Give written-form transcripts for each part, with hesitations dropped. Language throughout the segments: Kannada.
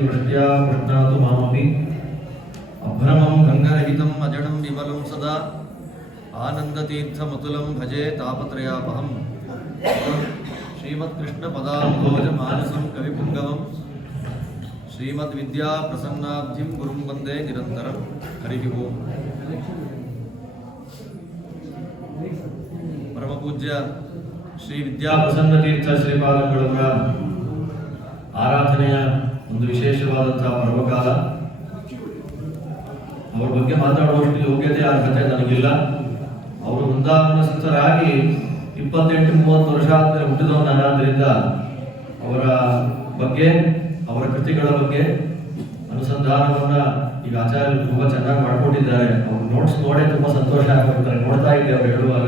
वृष्ट्या पुष्णातु मामपि अभ्रमं गङ्गारहितम् अजडं विमलं सदा आनन्दतीर्थमतुलं भजे तापत्रयापहम् श्रीमत्कृष्णपदाम्भोजमानसं कविपुङ्गवं श्रीमद्विद्याप्रसन्नाब्धिं गुरुं वन्दे निरन्तरं। हरिः ओम्। परमपूज्य ಶ್ರೀ ವಿದ್ಯಾಪ್ರಸನ್ನ ತೀರ್ಥ ಶ್ರೀಪಾದಂಗಳವರ ಆರಾಧನೆಯ ಒಂದು ವಿಶೇಷವಾದಂತಹ ಪರ್ವಕಾಲ. ಅವರ ಬಗ್ಗೆ ಮಾತಾಡುವಷ್ಟು ಯೋಗ್ಯತೆ ಅರ್ಹತೆ ನನಗಿಲ್ಲ. ಅವರು ವೃಂದಾವನಸ್ಥರಾಗಿ 28-30 ವರ್ಷ ಆದ್ಮೇಲೆ ಹುಟ್ಟಿದವನಾದ್ರಿಂದ ಅವರ ಬಗ್ಗೆ, ಅವರ ಕೃತಿಗಳ ಬಗ್ಗೆ ಅನುಸಂಧಾನವನ್ನ ಈಗ ಆಚಾರ್ಯರು ತುಂಬಾ ಚೆನ್ನಾಗಿ ಮಾಡ್ಕೊಂಡಿದ್ದಾರೆ. ಅವ್ರು ನೋಟ್ಸ್ ನೋಡೇ ತುಂಬಾ ಸಂತೋಷ ಆಗ್ಬಿಡ್ತಾರೆ. ನೋಡ್ತಾ ಇದ್ದೆ ಅವರು ಹೇಳುವಾಗ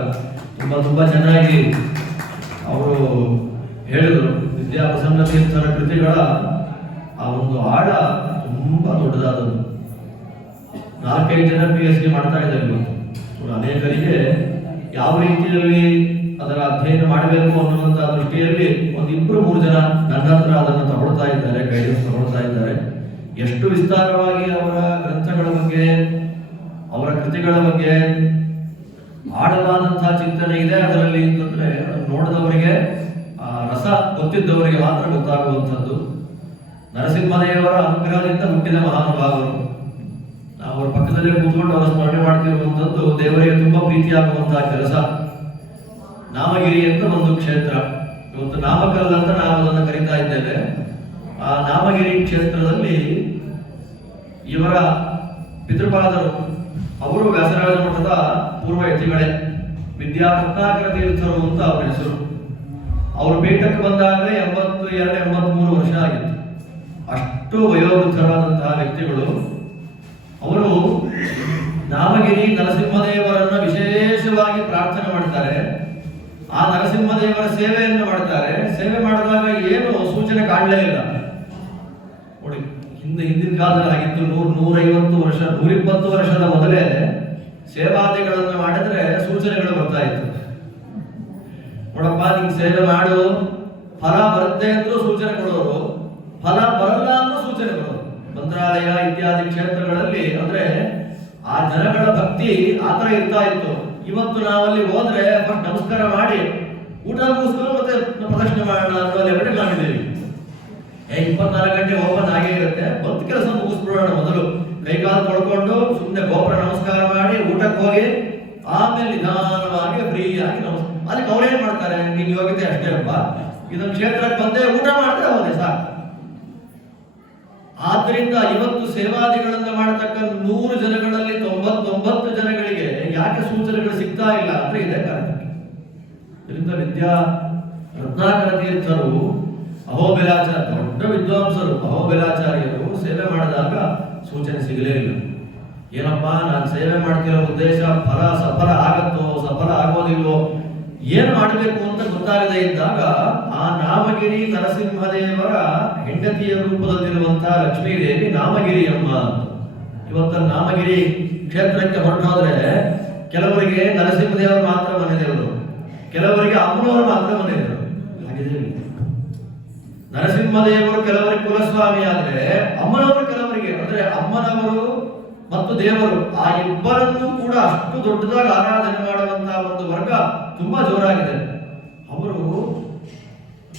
ತುಂಬಾ ಚೆನ್ನಾಗಿ ಅವರು ಹೇಳಿದರು. ವಿದ್ಯಾಪ್ರಸನ್ನ ತೀರ್ಥರ ಕೃತಿಗಳ ಆ ಒಂದು ಆಳ ತುಂಬಾ ದೊಡ್ಡದಾದದ್ದು. 4-5 ಜನ PhD ಮಾಡ್ತಾ ಇದ್ದಾರೆ ಇವತ್ತು. ಅನೇಕರಿಗೆ ಯಾವ ರೀತಿಯಲ್ಲಿ ಅದರ ಅಧ್ಯಯನ ಮಾಡಬೇಕು ಅನ್ನುವಂಥ ದೃಷ್ಟಿಯಲ್ಲಿ 1-2-3 ಜನ ನನ್ನ ಹತ್ರ ಅದನ್ನು ತಗೊಳ್ತಾ ಇದ್ದಾರೆ, ಗೈಡೆನ್ಸ್ ತಗೊಳ್ತಾ ಇದ್ದಾರೆ. ಎಷ್ಟು ವಿಸ್ತಾರವಾಗಿ ಅವರ ಗ್ರಂಥಗಳ ಬಗ್ಗೆ, ಅವರ ಕೃತಿಗಳ ಬಗ್ಗೆ ಆಳವಾದಂತಹ ಚಿಂತನೆ ಇದೆ ಅದರಲ್ಲಿ ಅಂತಂದ್ರೆ ನೋಡಿದವರಿಗೆ, ರಸ ಗೊತ್ತಿದ್ದವರಿಗೆ ಮಾತ್ರ ಗೊತ್ತಾಗುವಂಥದ್ದು. ನರಸಿಂಹದೇವರ ಅನುಗ್ರಹದಿಂದ ಹುಟ್ಟಿದ ಮಹಾನುಭಾವರು. ನಾವು ಅವರ ಪಕ್ಕದಲ್ಲೇ ಕೂತ್ಕೊಂಡು ಅವರ ಸ್ಮರಣೆ ಮಾಡ್ತಿರುವಂಥದ್ದು ದೇವರಿಗೆ ತುಂಬಾ ಪ್ರೀತಿಯಾಗುವಂತಹ ಕೆಲಸ. ನಾಮಗಿರಿ ಅಂತ ಒಂದು ಕ್ಷೇತ್ರ, ಇವತ್ತು ನಾಮಕಲ್ ಅಂತ ನಾವು ಅದನ್ನು ಕರೀತಾ ಇದ್ದೇವೆ. ಆ ನಾಮಗಿರಿ ಕ್ಷೇತ್ರದಲ್ಲಿ ಇವರ ಪಿತೃಪಾದರು ಅವರು ವ್ಯಾಸರಾಜ ಮಠದ ಪೂರ್ವ ಯತಿಗಳೇ, ವಿದ್ಯಾರತ್ನಾಕರ ತೀರ್ಥರು ಅಂತ ಅವರ ಹೆಸರು. ಅವರು ಪೀಠಕ್ಕೆ ಬಂದಾಗಲೇ 82-83 ವರ್ಷ ಆಗಿತ್ತು. ಅಷ್ಟು ವಯೋವೃದ್ಧರಾದಂತಹ ವ್ಯಕ್ತಿಗಳು. ಅವರು ನಾಮಗಿರಿ ನರಸಿಂಹದೇವರನ್ನ ವಿಶೇಷವಾಗಿ ಪ್ರಾರ್ಥನೆ ಮಾಡ್ತಾರೆ. ಆ ನರಸಿಂಹದೇವರ ಸೇವೆಯನ್ನು ಮಾಡ್ತಾರೆ. ಸೇವೆ ಮಾಡಿದಾಗ ಏನು ಸೂಚನೆ ಕಾಣಲೇ ಇಲ್ಲ ನೋಡಿ. ಹಿಂದಿನ ಕಾಲದಲ್ಲಿ ಆಗಿತ್ತು 100-150 ವರ್ಷ 120 ವರ್ಷದ ಮೊದಲೇ ಸೇವಾದಿಗಳನ್ನು ಮಾಡಿದ್ರೆ ಸೂಚನೆಗಳು ಬರ್ತಾ ಇತ್ತು. ನೋಡಪ್ಪ ನಿಂಗೆ ಸೇವೆ ಮಾಡು, ಫಲ ಬರುತ್ತೆ ಅಂದ್ರೂ ಸೂಚನೆ ಕೊಡೋರು, ಫಲ ಬರಲ್ಲ ಅಂದ್ರೂ ಸೂಚನೆ ಕೊಡೋರು. ಮಂತ್ರಾಲಯ ಇತ್ಯಾದಿ ಕ್ಷೇತ್ರಗಳಲ್ಲಿ ಅಂದ್ರೆ ಆ ಜನಗಳ ಭಕ್ತಿ ಆತರ ಇರ್ತಾ ಇತ್ತು. ಇವತ್ತು ನಾವಲ್ಲಿ ಹೋದ್ರೆ ಫಸ್ಟ್ ನಮಸ್ಕಾರ ಮಾಡಿ ಊಟ ಮುಗಿಸ್ಕೊಂಡು ಮತ್ತೆ ಪ್ರದರ್ಶನ ಮಾಡೋಣ ಅನ್ನೋ ಲೆವೆಲ್ ಮಾಡಿದ್ದೇವೆ. 24 ಗಂಟೆ ಓಪನ್ ಆಗೇ ಇರುತ್ತೆ. ಬಂದ್ ಕೆಲಸ ಮುಗಿಸ್ಬಿಡೋಣ, ಮೊದಲು ಕೈಕಾಲು ತೊಳ್ಕೊಂಡು ಸುಮ್ಮನೆ ಗೋಪುರ ನಮಸ್ಕಾರ ಮಾಡಿ ಊಟಕ್ಕೆ ಹೋಗಿ ಆಮೇಲೆ ನಿಧಾನವಾಗಿ ಫ್ರೀ ಆಗಿ ಅದಕ್ಕೆ ಅವ್ರೇನ್ ಮಾಡ್ತಾರೆ, ನಿನ್ ಯೋಗ್ಯತೆ ಅಷ್ಟೇ ಅಪ್ಪ, ಇದೊಂದು ಕ್ಷೇತ್ರಕ್ಕೆ ಬಂದೆ ಊಟ ಮಾಡ್ತಾ ಹೋದೆ ಸಾಕು. ಆದ್ರಿಂದ ಇವತ್ತು ಸೇವಾದಿಗಳನ್ನ ಮಾಡತಕ್ಕ 100 ಜನಗಳಲ್ಲಿ 99 ಜನಗಳಿಗೆ ಯಾಕೆ ಸೂಚನೆಗಳು ಸಿಗ್ತಾ ಇಲ್ಲ ಅಂದ್ರೆ ಇದೇ ಕಾರಣಕ್ಕೆ. ಇದರಿಂದ ವಿದ್ಯಾ ರತ್ನಾಕರ ತೀರ್ಥರು ಅಹೋಬಿಲಾಚಾರ್ಯ, ದೊಡ್ಡ ವಿದ್ವಾಂಸರು, ಅಹೋಬಿಲಾಚಾರ್ಯರು ಸೇವೆ ಮಾಡಿದಾಗ ಸೂಚನೆ ಸಿಗಲೇ ಇಲ್ಲ. ಏನಪ್ಪಾ ನಾನು ಸೇವೆ ಮಾಡ್ತಿರೋ ಉದ್ದೇಶ ಫಲ ಸಫಲ ಆಗತ್ತೋ ಸಫಲ ಆಗೋದಿಲ್ವೋ, ಏನ್ ಮಾಡಬೇಕು ಅಂತ ಗೊತ್ತಾಗದೇ ಇದ್ದಾಗ ಆ ನಾಮಗಿರಿ ನರಸಿಂಹದೇವರ ಹೆಂಡತಿಯ ರೂಪದಲ್ಲಿರುವಂತಹ ಲಕ್ಷ್ಮೀದೇವಿ ನಾಮಗಿರಿಯಮ್ಮ ಅಂತ. ಇವತ್ತ ನಾಮಗಿರಿ ಕ್ಷೇತ್ರಕ್ಕೆ ಹೊರಟೋದ್ರೆ ಕೆಲವರಿಗೆ ನರಸಿಂಹದೇವರು ಮಾತ್ರ ಮನೆದೇವರು, ಕೆಲವರಿಗೆ ಅಮ್ಮನವರು ಮಾತ್ರ ಮನೆದೇವರು. ಹಾಗಿದೆ ನರಸಿಂಹದೇವರು ಕೆಲವರಿಗೆ ಕುಲಸ್ವಾಮಿ ಆದ್ರೆ ಅಮ್ಮನವರು ಕೆಲವರಿಗೆ, ಅಂದ್ರೆ ಅಮ್ಮನವರು ಮತ್ತು ದೇವರು ಆ ಇಬ್ಬರನ್ನು ಕೂಡ ಅಷ್ಟು ದೊಡ್ಡದಾಗಿ ಆರಾಧನೆ ಮಾಡುವಂತಹ ಒಂದು ವರ್ಗ ತುಂಬಾ ಜೋರಾಗಿದೆ. ಅವರು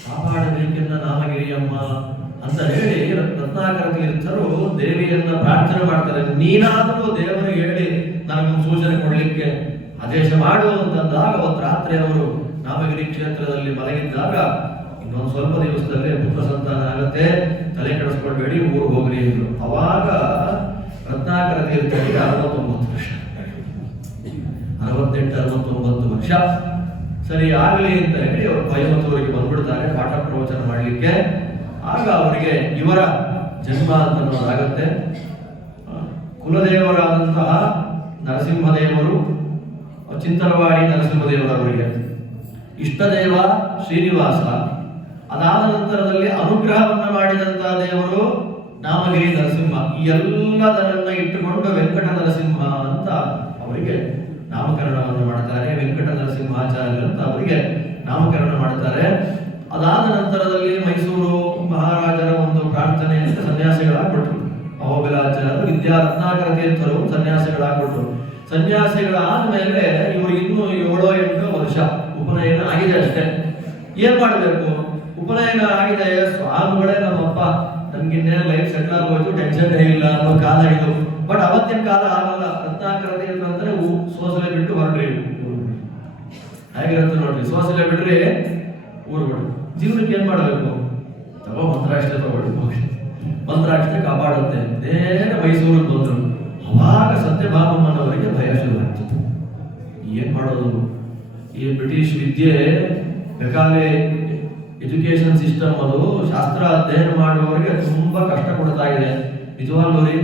ಕಾಪಾಡಬೇಕೆನ್ನ ನಾಮಗಿರಿಯಮ್ಮ ಅಂತ ಹೇಳಿ ರತ್ನಾಕರ ತೀರ್ಥರು ದೇವಿಯನ್ನ ಪ್ರಾರ್ಥನೆ ಮಾಡ್ತಾರೆ. ನೀನಾದರೂ ದೇವರಿಗೆ ಹೇಳಿ ನನಗೊಂದು ಸೂಚನೆ ಕೊಡ್ಲಿಕ್ಕೆ ಆದೇಶ ಮಾಡು ಅಂತಂದಾಗ ಅವತ್ತು ರಾತ್ರಿ ಅವರು ನಾಮಗಿರಿ ಕ್ಷೇತ್ರದಲ್ಲಿ ಮಲಗಿದ್ದಾಗ ಇನ್ನೊಂದು ಸ್ವಲ್ಪ ದಿವಸದಲ್ಲೇ ಪುತ್ರ ಸಂತಾನ ಆಗತ್ತೆ, ತಲೆ ಕೆಡಿಸ್ಕೊಳ್ಬೇಡಿ, ಊರು ಹೋಗ್ರಿ ಅಂದ್ರು. ಅವಾಗ ರತ್ನಾಕರ ತೀರ್ಥರಿಗೆ 69 ವರ್ಷ, 68-69 ವರ್ಷ. ಸರಿ ಆಗಲಿ ಅಂತ ಹೇಳಿ ಅವರು ಕೊಯಮತ್ತೂರಿಗೆ ಬಂದ್ಬಿಡ್ತಾರೆ ಪಾಠ ಪ್ರವಚನ ಮಾಡಲಿಕ್ಕೆ. ಆಗ ಅವರಿಗೆ ಇವರ ಜನ್ಮ ಅನ್ನೋದಾಗತ್ತೆ. ಕುಲದೇವರಾದಂತಹ ನರಸಿಂಹದೇವರು, ಚಿಂತನವಾಡಿ ನರಸಿಂಹದೇವರವರಿಗೆ ಇಷ್ಟದೇವ ಶ್ರೀನಿವಾಸ. ಅದಾದ ನಂತರದಲ್ಲಿ ಅನುಗ್ರಹವನ್ನ ಮಾಡಿದಂತಹ ದೇವರು ನಾಮಗಿರಿ ನರಸಿಂಹ. ಈ ಎಲ್ಲದನ್ನ ಇಟ್ಟುಕೊಂಡು ವೆಂಕಟ ನರಸಿಂಹ ಅಂತ ಅವರಿಗೆ ನಾಮಕರಣವನ್ನು ಮಾಡ್ತಾರೆ. ವೆಂಕಟ ನರಸಿಂಹಾಚಾರ್ಯ ಅಂತ ಅವರಿಗೆ ನಾಮಕರಣ ಮಾಡ್ತಾರೆ. ಅದಾದ ನಂತರದಲ್ಲಿ ಮೈಸೂರು ಮಹಾರಾಜರ ಒಂದು ಪ್ರಾರ್ಥನೆಯಿಂದ ಸನ್ಯಾಸಿಗಳಾಗ್ಬಿಟ್ರು. ಅಹೋಬಿಲಾಚಾರ್ಯರು, ವಿದ್ಯಾ ರತ್ನಾಕರ ತೀರ್ಥರು ಸನ್ಯಾಸಿಗಳಾಗ್ಬಿಟ್ರು. ಸನ್ಯಾಸಿಗಳಾದ ಮೇಲೆ ಇವರು ಇನ್ನೂ 7-8 ವರ್ಷ ಉಪನಯನ ಆಗಿದೆ ಅಷ್ಟೇ. ಏನ್ ಮಾಡಬೇಕು? ಉಪನಯನ ಆಗಿದೆ, ಸ್ವಾಮಿಗಳೇ ನಮ್ಮಪ್ಪ ನಮ್ಗಿನ್ನೇನು ಲೈಫ್ ಸೆಟ್ಲ್ ಆಗೋಯ್ತು, ಟೆನ್ಷನ್ ಇಲ್ಲ ಅನ್ನೋ ಕಾಲ ಇದು. ಬಟ್ ಅವತ್ತಿನ ಕಾಲ ಆಗಲ್ಲ. ರತ್ನಾಕರ ತೀರ್ಥ ಅಂದ್ರೆ ಸೋಸಲೆ ಬಿಟ್ಟು ಹೊರಡ್ರಿ, ಹೇಗಿರುತ್ತೆ ನೋಡ್ರಿ, ಸೋಸಲೆ ಬಿಡ್ರಿ ಊರು ಬಿಡ್ರಿ. ಜೀವನಕ್ಕೆ ಏನ್ ಮಾಡಬೇಕು? ಮಂತ್ರಾಕ್ಷತೆ ತಗೊಳ್ಳಿ, ಮಂತ್ರಾಕ್ಷತೆ ಕಾಪಾಡುತ್ತೆ. ನೇರ ಮೈಸೂರಿಗೆ ಬಂದರು. ಅವಾಗ ಸತ್ಯಭಾಮಮ್ಮನವರಿಗೆ ಭಯ ಶುರುವಾಯಿತು. ಏನ್ ಮಾಡೋದು? ಈ ಬ್ರಿಟಿಷ್ ವಿದ್ಯೆ, ಬೇಕಾದ್ರೆ ಎಜುಕೇಶನ್ ಸಿಸ್ಟಮ್, ಅದು ಶಾಸ್ತ್ರ ಅಧ್ಯಯನ ಮಾಡುವವರಿಗೆ ತುಂಬಾ ಕಷ್ಟ ಕೊಡ್ತಾ ಇದೆ. ನಿಜವಾಗ್ಲೂ ರೀ,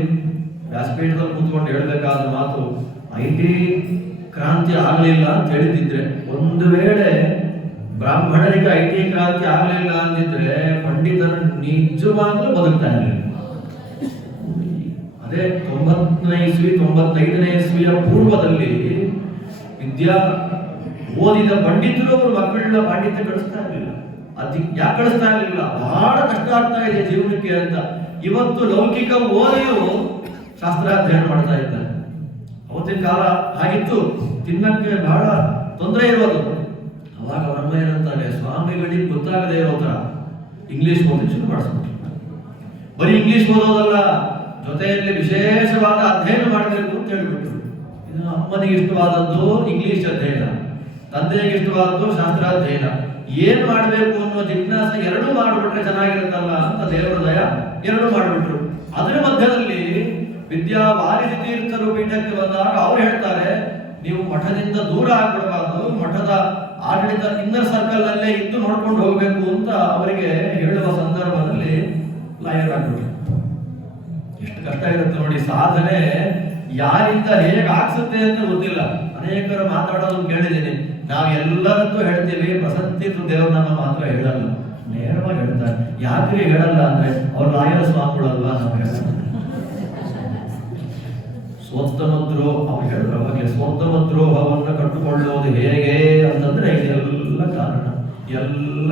ವ್ಯಾಸಪೀಠದಲ್ಲಿ ಕೂತ್ಕೊಂಡು ಹೇಳ್ಬೇಕಾದ ಮಾತು, IT ಕ್ರಾಂತಿ ಆಗಲಿಲ್ಲ ಅಂತ ಹೇಳಿದ್ರೆ, ಒಂದು ವೇಳೆ ಬ್ರಾಹ್ಮಣರಿಗೆ IT ಕ್ರಾಂತಿ ಆಗಲಿಲ್ಲ ಅಂದಿದ್ರೆ ಪಂಡಿತರು ನಿಜವಾಗ್ಲೂ ಬದುಕ್ತಾ ಇರಲಿಲ್ಲ. ಅದೇ 95ನೇ ಇಸ್ವಿಯ ಪೂರ್ವದಲ್ಲಿ ವಿದ್ಯಾ ಓದಿದ ಪಂಡಿತರು ಅವರು ಮಕ್ಕಳನ್ನ ಪಾಂಡಿತ್ಯ ಕಳಿಸ್ತಾ ಇರಲಿಲ್ಲ. ಅದಕ್ಕೆ ಯಾಕೆ ಕಳಿಸ್ತಾ ಇರಲಿಲ್ಲ? ಬಹಳ ಕಷ್ಟ ಆಗ್ತಾ ಇದೆ ಜೀವನಕ್ಕೆ ಅಂತ. ಇವತ್ತು ಲೌಕಿಕ ಓದಿಯು ಶಾಸ್ತ್ರಾಧ್ಯಯನ ಮಾಡ್ತಾ ಇದ್ದಾರೆ. ಅವತ್ತಿನ ಕಾಲ ಹಾಗಿತ್ತು, ತಿನ್ನಕ್ಕೆ ಬಹಳ ತೊಂದರೆ ಇರೋದು. ಅವಾಗ ಅವರಮ್ಮ ಏನಂತಾರೆ, ಸ್ವಾಮಿಗಳಿಗೆ ಗೊತ್ತಾಗದೇ ಇರೋ ತರ ಇಂಗ್ಲಿಷ್ ಓದಕ್ಕೆ ಶುರು ಮಾಡಿಸ್ಬಿಟ್ರು. ಬರೀ ಇಂಗ್ಲಿಷ್ ಓದೋದಲ್ಲ, ಜೊತೆಯಲ್ಲಿ ವಿಶೇಷವಾದ ಅಧ್ಯಯನ ಮಾಡಬೇಕು ಅಂತ ಹೇಳಿಬಿಟ್ರು. ಇದು ಅಮ್ಮನಿಗೆ ಇಷ್ಟವಾದದ್ದು ಇಂಗ್ಲಿಷ್ ಅಧ್ಯಯನ, ತಂದೆಗೆ ಇಷ್ಟವಾದದ್ದು ಶಾಸ್ತ್ರಾಧ್ಯಯನ. ಏನ್ ಮಾಡಬೇಕು ಅನ್ನೋ ಜಿಜ್ಞಾಸ ಎರಡೂ ಮಾಡಿಬಿಟ್ರೆ ಚೆನ್ನಾಗಿರುತ್ತಲ್ಲ ಅಂತ ದೇವರ ದಯ, ಎರಡೂ ಮಾಡಿಬಿಟ್ರು. ಅದರ ಮಧ್ಯದಲ್ಲಿ ವಿದ್ಯಾವಾರಿಧಿ ತೀರ್ಥರು ಪೀಠಕ್ಕೆ ಬಂದಾಗ ಅವ್ರು ಹೇಳ್ತಾರೆ, ನೀವು ಮಠದಿಂದ ದೂರ ಆಗ್ಬಿಡಬಾರ್ದು, ಮಠದ ಆಡಳಿತ ಇನ್ನರ್ ಸರ್ಕಲ್ ಅಲ್ಲೇ ಇದ್ದು ನೋಡ್ಕೊಂಡು ಹೋಗ್ಬೇಕು ಅಂತ ಅವರಿಗೆ ಹೇಳುವ ಸಂದರ್ಭದಲ್ಲಿ ಲಾಯರ್ ಆಗ್ಬಿಟ್ರು. ಎಷ್ಟು ಕಷ್ಟ ಇರುತ್ತೆ ನೋಡಿ. ಸಾಧನೆ ಯಾರಿಂದ ಹೇಗೆ ಆಗ್ಸುತ್ತೆ ಅಂತ ಗೊತ್ತಿಲ್ಲ. ಅನೇಕರು ಮಾತಾಡೋದು ಕೇಳಿದ್ದೀನಿ. ನಾವು ಎಲ್ಲರದ್ದು ಹೇಳ್ತೀವಿ, ಪ್ರಸಕ್ತಿತ್ತು ದೇವ್ರನ್ನ ಮಾತ್ರ ಹೇಳಲ್ಲ, ನೇರವಾಗಿ ಹೇಳ್ತಾರೆ. ಯಾಕ್ರಿ ಹೇಳಲ್ಲ ಅಂದ್ರೆ ಅವ್ರು ಲಾಯರ್ ಸ್ವಾಮಿಗಳಲ್ವಾ, ನಾವು ಹೇಳಲ್ಲ. ಸ್ವೋತ್ತಮದ್ರೋ ಅವ್ರು ಹೇಳಿದ್ರು ಅವಾಗಲೇ, ಸ್ವೋತ್ತಮದ್ರೋಹವನ್ನು ಕಟ್ಟುಕೊಳ್ಳುವುದು ಹೇಗೆ ಅಂತಂದ್ರೆ ಇದೆಲ್ಲ ಕಾರಣ. ಎಲ್ಲ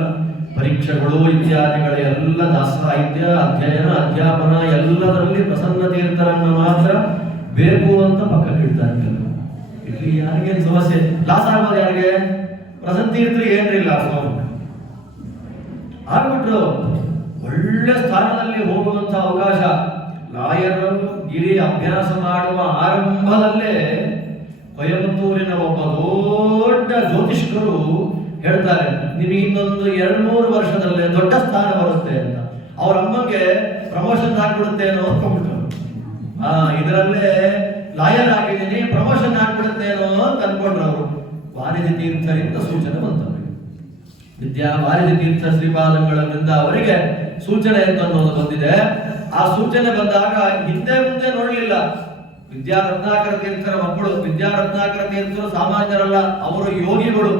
ಪರೀಕ್ಷೆಗಳು ಇತ್ಯಾದಿಗಳ ಎಲ್ಲ ದಾಸಾಹಿತ್ಯ, ಅಧ್ಯಯನ, ಅಧ್ಯಾಪನ ಎಲ್ಲದರಲ್ಲಿ ಪ್ರಸನ್ನ ತೀರ್ಥರನ್ನು ಮಾತ್ರ ಬೇಕು ಅಂತ ಪಕ್ಕಕ್ಕೆ ಇಡ್ತಾ ಇದ್ದಾರೆ. ಇಲ್ಲಿ ಯಾರಿಗೇನು ಸಮಸ್ಯೆ? ಲಾಸ್ ಆಗೋದು ಯಾರಿಗೆ? ಪ್ರಸನ್ನ ತೀರ್ಥರಿಗೆ ಏನ್ರಿಲ್ಲ, ಆಗ್ಬಿಟ್ರು. ಒಳ್ಳೆ ಸ್ಥಾನದಲ್ಲಿ ಹೋಗುವಂತ ಅವಕಾಶ. ಲಾಯರ್ ಗಿರಿ ಅಭ್ಯಾಸ ಮಾಡುವ ಆರಂಭದಲ್ಲೇ ಕೊಯಮತ್ತೂರಿನ ಒಬ್ಬ ದೊಡ್ಡ ಜ್ಯೋತಿಷ್ಕರು ಹೇಳ್ತಾರೆ, ನಿಮಗೆ ಇನ್ನೊಂದು 2-3 ವರ್ಷದಲ್ಲೇ ದೊಡ್ಡ ಸ್ಥಾನ ಬರುತ್ತೆ ಅಂತ. ಅವ್ರ ಅಮ್ಮಗೆ ಪ್ರಮೋಷನ್ ಆಗ್ಬಿಡುತ್ತೇನೋ ಅಂದ್ಕೊಂಡ್ಬಿಟ್ರು. ಇದರಲ್ಲೇ ಲಾಯರ್ ಆಗಿದ್ದೀನಿ, ಪ್ರಮೋಷನ್ ಆಗ್ಬಿಡುತ್ತೇನೋ ಅಂತ ಅನ್ಕೊಂಡ್ರು ಅವರು. ವಾರಿಧಿ ತೀರ್ಥರಿಂದ ಸೂಚನೆ ಬಂತವ್ರಿಗೆ. ವಾರಿಧಿ ತೀರ್ಥ ಶ್ರೀಪಾದಂಗಳಿಂದ ಅವರಿಗೆ ಸೂಚನೆ ಅಂತ ಅನ್ನೋದು ಬಂದಿದೆ. ಆ ಸೂಚನೆ ಬಂದಾಗ ಹಿಂದೆ ಮುಂದೆ ನೋಡಲಿಲ್ಲ. ವಿದ್ಯಾರತ್ನಾಕರ ತೀರ್ಥರ ಮಕ್ಕಳು. ವಿದ್ಯಾರತ್ನಾಕರ ತೀರ್ಥರು ಸಾಮಾನ್ಯರಲ್ಲ, ಅವರು ಯೋಗಿಗಳು,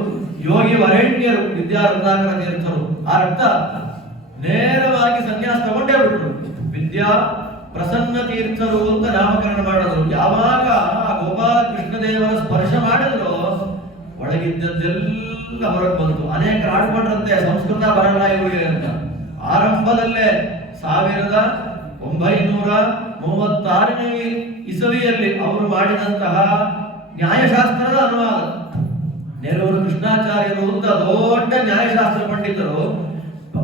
ಯೋಗಿ ವರೇಣ್ಯರು ವಿದ್ಯಾರತ್ನಾಕರ ತೀರ್ಥರು. ಆ ರಕ್ತ ನೇರವಾಗಿ ಸನ್ಯಾಸ ತಗೊಂಡೇ ಬಿಟ್ರು. ವಿದ್ಯಾ ಪ್ರಸನ್ನ ತೀರ್ಥರು ಅಂತ ನಾಮಕರಣ ಮಾಡಿದ್ರು. ಯಾವಾಗ ಆ ಗೋಪಾಲ ಕೃಷ್ಣದೇವರ ಸ್ಪರ್ಶ ಮಾಡಿದ್ರು, ಒಳಗಿದ್ದದ್ದೆಲ್ಲ ಹೊರಗೆ ಬಂತು. ಅನೇಕರು ಆಡ್ಕೊಂಡ್ರಂತೆ, ಸಂಸ್ಕೃತ ಬರಲ್ಲ ಇವರಿಗೆ ಅಂತ. ಆರಂಭದಲ್ಲೇ 1936ನೇ ಇಸವಿಯಲ್ಲಿ ಅವರು ಮಾಡಿದಂತಹ ನ್ಯಾಯಶಾಸ್ತ್ರದ ಅನುವಾದ. ನೆರೂರು ಕೃಷ್ಣಾಚಾರ್ಯರು ಅಂತ ದೊಡ್ಡ ನ್ಯಾಯಶಾಸ್ತ್ರ ಪಂಡಿತರು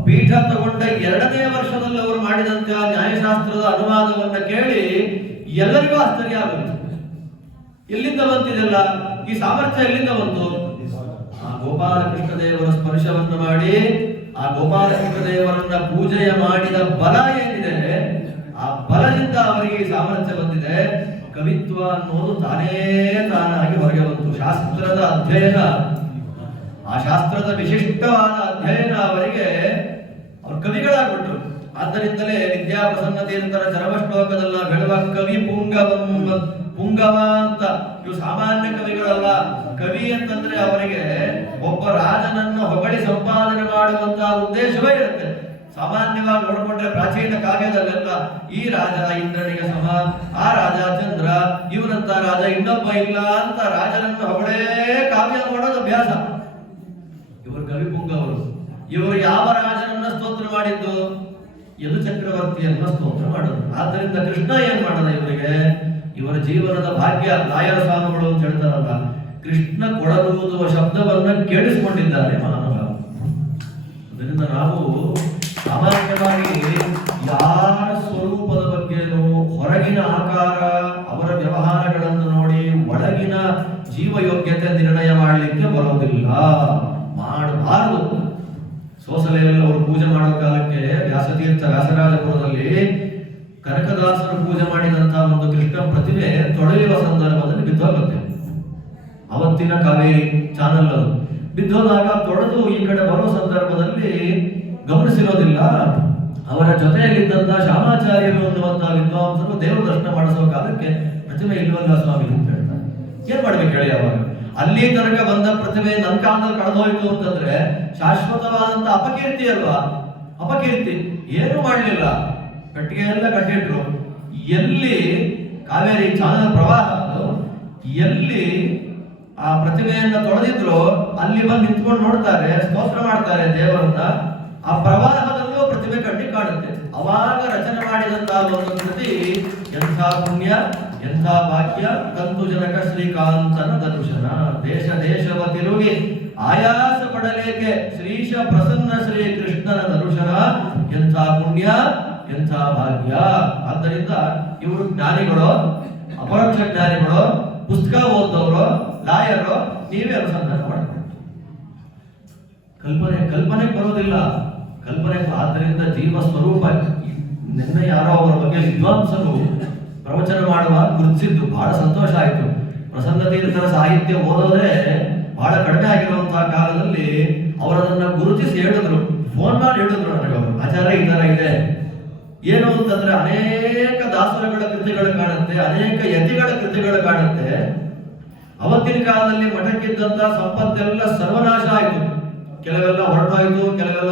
ಪೀಠ ತಗೊಂಡ 2ನೇ ವರ್ಷದಲ್ಲಿ ಅವರು ಮಾಡಿದಂತಹ ನ್ಯಾಯಶಾಸ್ತ್ರದ ಅನುವಾದವನ್ನ ಕೇಳಿ ಎಲ್ಲರಿಗೂ ಆಶ್ಚರ್ಯ ಆಗುತ್ತೆ. ಎಲ್ಲಿಂದ ಬಂತಿದೆಲ್ಲ ಈ ಸಾಮರ್ಥ್ಯ? ಎಲ್ಲಿಂದ ಬಂತು? ಆ ಗೋಪಾಲ ಕೃಷ್ಣದೇವರ ಸ್ಪರ್ಶವನ್ನು ಮಾಡಿ, ಆ ಗೋಪಾಲ ಕೃಷ್ಣದೇವರನ್ನ ಪೂಜೆಯ ಮಾಡಿದ ಬಲ ಏನಿದೆ, ಆ ಬಲದಿಂದ ಅವರಿಗೆ ಸಾಮರ್ಥ್ಯ ಬಂದಿದೆ. ಕವಿತ್ವ ಅನ್ನೋದು ತಾನಾಗಿ ಹೊರಗೆ ಬಂತು. ಶಾಸ್ತ್ರದ ಅಧ್ಯಯನ, ಆ ಶಾಸ್ತ್ರದ ವಿಶಿಷ್ಟವಾದ ಅಧ್ಯಯನ ಅವರಿಗೆ, ಅವರು ಕವಿಗಳಾಗ್ಬಿಟ್ರು. ಆದ್ದರಿಂದಲೇ ವಿದ್ಯಾಪ್ರಸನ್ನ ತೀರ್ಥರ ಚರಮಶ್ಲೋಕದಲ್ಲಿ ನಾವು ಹೇಳುವ ಕವಿ ಪುಂಗವ ಅಂತ. ಇವು ಸಾಮಾನ್ಯ ಕವಿಗಳಲ್ಲ. ಕವಿ ಅಂತಂದ್ರೆ ಅವರಿಗೆ ಒಬ್ಬ ರಾಜನನ್ನು ಹೊಗಳಿ ಸಂಪಾದನೆ ಮಾಡುವಂತಹ ಉದ್ದೇಶವೇ ಇರುತ್ತೆ. ಸಾಮಾನ್ಯವಾಗಿ ನೋಡಿಕೊಂಡ್ರೆ ಪ್ರಾಚೀನ ಕಾವ್ಯದಲ್ಲೆಲ್ಲ ಈ ರಾಜ ಇಂದ್ರನಿಗೆ ಸಮ, ಆ ರಾಜ ಚಂದ್ರ, ಇವನಂತ ರಾಜ ಇನ್ನೊಬ್ಬ ಇಲ್ಲ ಅಂತ ರಾಜನನ್ನು ಹೊಗಳೇ ಕಾವ್ಯ ಮಾಡೋದು ಅಭ್ಯಾಸ. ಇವರು ಕವಿ ಪುಂಗವರು. ಇವರು ಯಾವ ರಾಜನನ್ನ ಸ್ತೋತ್ರ ಮಾಡಿದ್ದು? ಯದು ಚಕ್ರವರ್ತಿಯನ್ನ ಸ್ತೋತ್ರ ಮಾಡಿದ್ರು. ಆದ್ದರಿಂದ ಕೃಷ್ಣ ಏನ್ ಮಾಡದ ಇವರಿಗೆ, ಇವರ ಜೀವನದ ಭಾಗ್ಯ ಲಾಯರ ಸ್ವಾಮಿಗಳು ಅಂತ ಹೇಳ್ತಾರಲ್ಲ, ಕೃಷ್ಣ ಕೊಡಲೂದುವ ಶಬ್ದವನ್ನ ಕೇಳಿಸಿಕೊಂಡಿದ್ದಾರೆ ಮಹಾನುಭಾವ. ಅದರಿಂದ ನಾವು ಸಾಮಾನ್ಯವಾಗಿ ಯಾರ ಸ್ವರೂಪದ ಬಗ್ಗೆನೂ ಹೊರಗಿನ ಆಕಾರ ಅವರ ವ್ಯವಹಾರಗಳನ್ನು ನೋಡಿ ಒಳಗಿನ ಜೀವಯೋಗ್ಯತೆ ನಿರ್ಣಯ ಮಾಡಲಿಕ್ಕೆ ಬರೋದಿಲ್ಲ, ಮಾಡಬಾರದು. ಸೋಸಲೆಯಲ್ಲಿ ಅವರು ಪೂಜೆ ಮಾಡೋ ಕಾಲಕ್ಕೆ ವ್ಯಾಸತೀರ್ಥ ವ್ಯಾಸರಾಜಪುರದಲ್ಲಿ ಕನಕದಾಸರು ಪೂಜೆ ಮಾಡಿದಂತಹ ಒಂದು ಕೃಷ್ಣ ಪ್ರತಿಮೆ ತೊಳೆಯುವ ಸಂದರ್ಭದಲ್ಲಿ ಬಿದ್ದೋಗುತ್ತೆ. ಅವತ್ತಿನ ಕಾವೇರಿ ಚಾನಲ್ ಅದು ಬಿದ್ದೋದಾಗ ತೊಳೆದು ಈ ಕಡೆ ಬರೋ ಸಂದರ್ಭದಲ್ಲಿ ಗಮನಿಸಿರೋದಿಲ್ಲ. ಅವರ ಜೊತೆಯಲ್ಲಿದ್ದಂತಹ ಶ್ಯಾಮಾಚಾರ್ಯರು ಅನ್ನುವಂತಹ ವಿದ್ವಾಂಸರು ದೇವರ ದರ್ಶನ ಮಾಡಿಸೋ ಕಾಲಕ್ಕೆ ಪ್ರತಿಮೆ ಇಲ್ವಲ್ಲ ಸ್ವಾಮಿ ಅಂತ ಹೇಳ್ತಾರೆ. ಏನ್ ಮಾಡ್ಬೇಕು ಹೇಳಿ? ಅವಾಗ ಅಲ್ಲಿ ತನಕ ಬಂದ ಪ್ರತಿಮೆ ನನ್ನ ಕಾಲದಲ್ಲಿ ಕಳೆದೋಯ್ತು ಅಂತಂದ್ರೆ ಶಾಶ್ವತವಾದಂತ ಅಪಕೀರ್ತಿ ಅಲ್ವಾ? ಅಪಕೀರ್ತಿ. ಏನು ಮಾಡಲಿಲ್ಲ, ಕಟ್ಟಿಗೆ ಎಲ್ಲ ಕಟ್ಟಿಟ್ರು. ಎಲ್ಲಿ ಕಾವೇರಿ ಚಾನಲ್ ಪ್ರವಾಹ ಎಲ್ಲಿ ಆ ಪ್ರತಿಮೆಯನ್ನ ತೊಳೆದಿದ್ರು ಅಲ್ಲಿ ಬಂದು ನಿಂತ್ಕೊಂಡು ನೋಡ್ತಾರೆ, ಸ್ತೋತ್ರ ಮಾಡ್ತಾರೆ ದೇವರನ್ನ. ಆ ಪ್ರವಾಹದಲ್ಲೂ ಪ್ರತಿಮೆ ಕಟ್ಟಿ ಕಾಣುತ್ತೆ. ಅವಾಗ ರಚನೆ ಮಾಡಿದಂತಹ ಒಂದು ಕೃತಿ ಎಂಥ ಪುಣ್ಯ, ಎಂಥ ಭಾಗ್ಯ. ಕಂತು ಜನಕ ಶ್ರೀಕಾಂತನ ದರ್ಶನ, ದೇಶ ದೇಶವ ತಿರುಗಿ ಆಯಾಸ ಪಡಲೇಕೆ ಶ್ರೀಶ ಪ್ರಸನ್ನ ಶ್ರೀ ಕೃಷ್ಣನ ದರ್ಶನ. ಎಂಥ ಪುಣ್ಯ, ಎಂಥ ಭಾಗ್ಯ. ಆದ್ದರಿಂದ ಇವರು ಜ್ಞಾನಿಗಳು, ಅಪರೋಕ್ಷ ಜ್ಞಾನಿಗಳು, ಪುಸ್ತಕ ಓದದವರು, ಲಾಯರು. ನೀವೇ ಅನುಸಂಧಾನ ಮಾಡ್ತಾರೆ. ಕಲ್ಪನೆ ಬರೋದಿಲ್ಲ, ಕಲ್ಪನೆ. ಆದ್ದರಿಂದ ಜೀವ ಸ್ವರೂಪ. ನಿನ್ನೆ ಯಾರೋ ಅವರ ಬಗ್ಗೆ ವಿದ್ವಾಂಸರು ಪ್ರವಚನ ಮಾಡುವಾಗ ಗುರುತಿಸಿದ್ದು ಬಹಳ ಸಂತೋಷ ಆಯಿತು. ಪ್ರಸನ್ನ ತೀರ್ಥರ ಸಾಹಿತ್ಯ ಓದೋದ್ರೆ ಬಹಳ ಕಡಿಮೆ ಆಗಿರುವಂತಹ ಕಾಲದಲ್ಲಿ ಅವರದನ್ನ ಗುರುತಿಸಿ ಹೇಳಿದ್ರು, ಫೋನ್ ಮಾಡಿ ಹೇಳಿದ್ರು ನನಗೆ ಅವರು, ಆಚಾರ್ಯ ಈ ತರ ಇದೆ. ಏನು ಅಂತಂದ್ರೆ ಅನೇಕ ದಾಸರಗಳ ಕೃತಿಗಳು ಕಾಣುತ್ತೆ, ಅನೇಕ ಯತಿಗಳ ಕೃತಿಗಳು ಕಾಣುತ್ತೆ. ಅವತ್ತಿನ ಕಾಲದಲ್ಲಿ ಮಠಕ್ಕಿದ್ದಂತ ಸಂಪತ್ತೆಲ್ಲ ಸರ್ವನಾಶ ಆಯಿತು. ಕೆಲವೆಲ್ಲ ಹೊರಟೋಯ್ತು, ಕೆಲವೆಲ್ಲ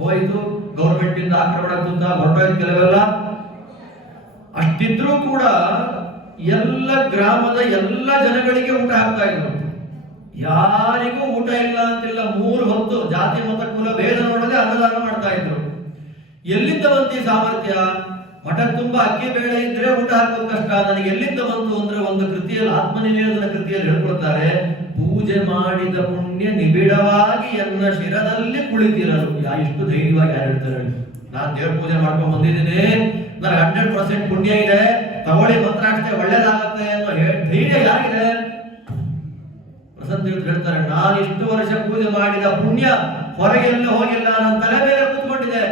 ಹೋಯ್ತು, ಗೌರ್ಮೆಂಟ್ ಇಂದ ಆಕ್ರಮಣ ಹೊರಟೋಯ್ತು ಕೆಲವೆಲ್ಲ. ಅಷ್ಟಿದ್ರೂ ಕೂಡ ಎಲ್ಲ ಗ್ರಾಮದ ಎಲ್ಲ ಜನಗಳಿಗೆ ಊಟ ಹಾಕ್ತಾ ಇದ್ರು. ಯಾರಿಗೂ ಊಟ ಇಲ್ಲ ಅಂತಿಲ್ಲ. 3 ಹೊತ್ತು ಜಾತಿ ಮತ ಕುಲ ಭೇದ ನೋಡದೆ ಅನ್ನದಾನ ಮಾಡ್ತಾ ಇದ್ರು. ಎಲ್ಲಿಂದ ಬಂತು ಈ ಸಾಮರ್ಥ್ಯ? ಮಠ ತುಂಬಾ ಅಕ್ಕಿ ಬೇಳೆ ಇದ್ರೆ ಊಟ ಹಾಕೋದು ಕಷ್ಟ. ನನಗೆ ಎಲ್ಲಿಂದ ಬಂತು ಅಂದ್ರೆ ಒಂದು ಕೃತಿಯಲ್ಲಿ, ಆತ್ಮನಿವೇದನ ಕೃತಿಯಲ್ಲಿ ಹೇಳ್ಕೊಳ್ತಾರೆ, ಪೂಜೆ ಮಾಡಿದ ಪುಣ್ಯ ನಿಬಿಡವಾಗಿ ಎನ್ನ ಶಿರದಲ್ಲಿ ಕುಳಿತಿರಲು. ಇಷ್ಟು ಧೈರ್ಯವಾಗಿ ಯಾರು ಹೇಳ್ತಾರೆ? ನಾನು ದೇವ್ರ ಪೂಜೆ ಮಾಡ್ಕೊಂಡು ಬಂದಿದ್ದೀನಿ, ನನಗೆ 100% ಪುಣ್ಯ ಇದೆ, ತಗೊಳ್ಳಿ ಮಂತ್ರಾಕ್ಷತೆ ಒಳ್ಳೇದಾಗತ್ತೆ ಅನ್ನೋ ಧೈರ್ಯ ಯಾರಿದೆ? ಪ್ರಸನ್ನ ಹೇಳ್ತಾರೆ, ನಾನು ಇಷ್ಟು ವರ್ಷ ಪೂಜೆ ಮಾಡಿದ ಪುಣ್ಯ ಹೊರಗೆಲ್ಲ ಹೋಗಿಲ್ಲ, ನನ್ನ ತಲೆ ಮೇಲೆ ಕೂತ್ಕೊಂಡಿದೆ.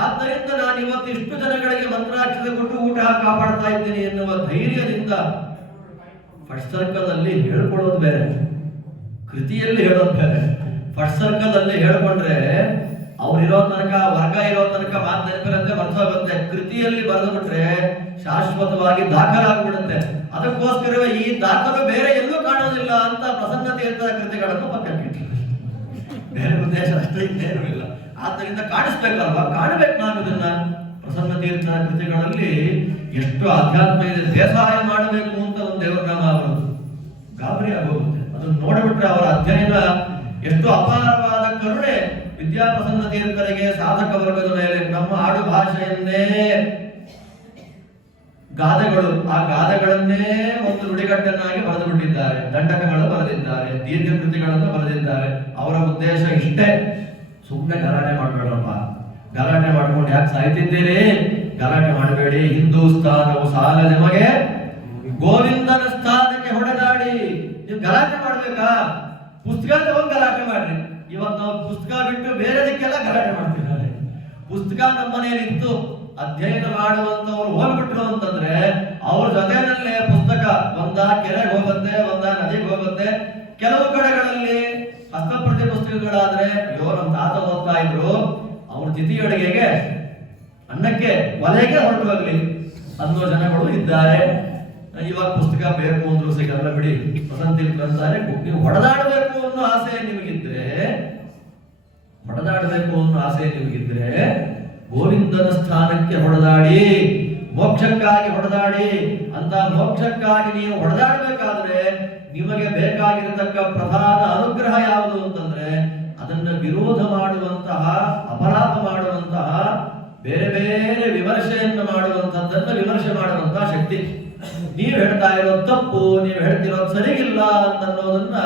ಆದ್ದರಿಂದ ನಾನು ಇವತ್ತು ಇಷ್ಟು ಜನಗಳಿಗೆ ಮಂತ್ರಾಕ್ಷತೆ ಕೊಟ್ಟು ಊಟ ಕಾಪಾಡ್ತಾ ಇದ್ದೀನಿ ಎನ್ನುವ ಧೈರ್ಯದಿಂದ. ಫಸ್ಟ್ ಸರ್ಕಲ್ ಅಲ್ಲಿ ಹೇಳ್ಕೊಳ್ಳೋದು ಬೇರೆ, ಕೃತಿಯಲ್ಲಿ ಹೇಳೋದು ಬೇರೆ. ಫಸ್ಟ್ ಸರ್ಕಲ್ ಅಲ್ಲಿ ಹೇಳ್ಕೊಂಡ್ರೆ ಅವ್ರಿರೋ ತನಕ, ವರ್ಗ ಇರೋ ತನಕ ಮಾತು ನೆನಪಿರುತ್ತೆ, ಮರ್ತೋಗುತ್ತೆ. ಕೃತಿಯಲ್ಲಿ ಬರೆದು ಬಿಟ್ರೆ ಶಾಶ್ವತವಾಗಿ ದಾಖಲಾಗ್ಬಿಡುತ್ತೆ. ಅದಕ್ಕೋಸ್ಕರವೇ ಈ ದಾಖಲು ಬೇರೆ ಎಲ್ಲೂ ಕಾಣೋದಿಲ್ಲ ಅಂತ ಪ್ರಸನ್ನ ತೀರ್ಥರ ಕೃತಿಗಳನ್ನು ಪಕ್ಕಕ್ಕಿಟ್ಟಿದ್ದಾರೆ. ಬೇರೆ ಉದ್ದೇಶ ಅಷ್ಟೇ, ಇನ್ನೇನೂ ಇಲ್ಲ. ಆದ್ದರಿಂದ ಕಾಣಿಸ್ಬೇಕಲ್ವಾ? ಕಾಣಬೇಕು ನಾವು ಇದನ್ನ. ಪ್ರಸನ್ನ ತೀರ್ಥರ ಕೃತಿಗಳಲ್ಲಿ ಎಷ್ಟು ಆಧ್ಯಾತ್ಮ ಇದೆ. ಬೇಸಾಯ ಮಾಡಬೇಕು ಅಂತ ಒಂದು ದೇವರ ನಾಮ ಅವರದು, ಗಾಬರಿ ಆಗೋಗುತ್ತೆ. ಅದನ್ನು ನೋಡಿಬಿಟ್ರೆ ಅವರ ಅಧ್ಯಯನ ಎಷ್ಟು ಅಪಾರವಾದ ಕರುಣೆ ವಿದ್ಯಾಪ್ರಸನ್ನ ತೀರ್ಥರಿಗೆ, ಸಾಧಕ ವರ್ಗದ ಮೇಲೆ. ನಮ್ಮ ಆಡು ಭಾಷೆಯನ್ನೇ ಗಾದೆಗಳು, ಆ ಗಾದೆಗಳನ್ನೇ ಒಂದು ನುಡಿಗಟ್ಟನ್ನಾಗಿ ಬರೆದು ಬಿಟ್ಟಿದ್ದಾರೆ. ದಂಡಕಗಳು ಬರೆದಿದ್ದಾರೆ, ದೀರ್ಘ ಕೃತಿಗಳನ್ನು ಬರೆದಿದ್ದಾರೆ. ಅವರ ಉದ್ದೇಶ ಇಷ್ಟೇ, ಸುಮ್ಮನೆ ಗಲಾಟೆ ಮಾಡಬೇಡಪ್ಪ. ಗಲಾಟೆ ಮಾಡ್ಕೊಂಡು ಯಾಕೆ ಸಾಯ್ತಿದ್ದೀರಿ? ಗಲಾಟೆ ಮಾಡಬೇಡಿ. ಹಿಂದೂಸ್ತಾನವು ಸಾಲ ನಿಮಗೆ, ಗೋವಿಂದನ ಸ್ಥಾನಕ್ಕೆ ಹೊಡೆದಾಡಿ. ನೀವು ಗಲಾಟೆ ಮಾಡ್ಬೇಕಾ? ಪುಸ್ತಕ ತಗೊಂಡು ಗಲಾಟೆ ಮಾಡ್ರಿ. ಇವತ್ತು ನಾವು ಪುಸ್ತಕ ಬಿಟ್ಟು ಬೇರೆದಕ್ಕೆಲ್ಲ ಗಲಾಟೆ ಮಾಡ್ತಿದ್ದಾರೆ. ಪುಸ್ತಕ ನಮ್ಮ ಮನೆಯಲ್ಲಿ ಇತ್ತು, ಅಧ್ಯಯನ ಮಾಡುವಂತವ್ರು ಹೋಗ್ಬಿಟ್ರು ಅಂತಂದ್ರೆ ಅವ್ರ ಜೊತೆನಲ್ಲೇ ಪುಸ್ತಕ ಒಂದ ಕೆರೆಗೆ ಹೋಗುತ್ತೆ, ಒಂದ ನದಿಗೆ ಹೋಗುತ್ತೆ. ಕೆಲವು ಕಡೆಗಳಲ್ಲಿ ಹಸ್ತಪ್ರತಿ ಪುಸ್ತಕಗಳಾದ್ರೆ, ಅಯ್ಯೋ ನಮ್ಮ ತಾತ ಓದ್ತಾ ಇದ್ರು, ಅವ್ರ ತಿಥಿ ಅಡುಗೆಗೆ, ಅನ್ನಕ್ಕೆ, ಒಲೆಗೆ ಹೊರಟು ಹೋಗ್ಲಿ ಅನ್ನೋ ಜನಗಳು ಇದ್ದಾರೆ. ಇವಾಗ ಪುಸ್ತಕ ಬೇಕು ಅಂದ್ರೂ ಸಿಗಲ್ಲ ಬಿಡಿ. ವಸಂತಿ ಅಂತಾರೆ, ನೀವು ಹೊಡೆದಾಡಬೇಕು ಅನ್ನೋ ಆಸೆ ನಿಮಗಿದ್ರೆ, ಗೋವಿಂದನ ಸ್ಥಾನಕ್ಕೆ ಹೊಡೆದಾಡಿ, ಮೋಕ್ಷಕ್ಕಾಗಿ ಹೊಡೆದಾಡಿ. ಅಂತ ಮೋಕ್ಷಕ್ಕಾಗಿ ನೀವು ಹೊಡೆದಾಡಬೇಕಾದ್ರೆ ನಿಮಗೆ ಬೇಕಾಗಿರತಕ್ಕ ಪ್ರಧಾನ ಅನುಗ್ರಹ ಯಾವುದು ಅಂತಂದ್ರೆ, ಅದನ್ನ ವಿರೋಧ ಮಾಡುವಂತಹ, ಅಪರಾಧ ಮಾಡುವಂತಹ ಬೇರೆ ಬೇರೆ ವಿಮರ್ಶೆಯನ್ನು ಮಾಡುವಂಥದ್ದನ್ನು ವಿಮರ್ಶೆ ಮಾಡುವಂತಹ ಶಕ್ತಿ. ನೀವು ಹೇಳ್ತಾ ಇರೋದು ತಪ್ಪು, ನೀವು ಹೇಳ್ತಿರೋದು ಸರಿಗಿಲ್ಲ ಅಂತನ್ನೋದನ್ನ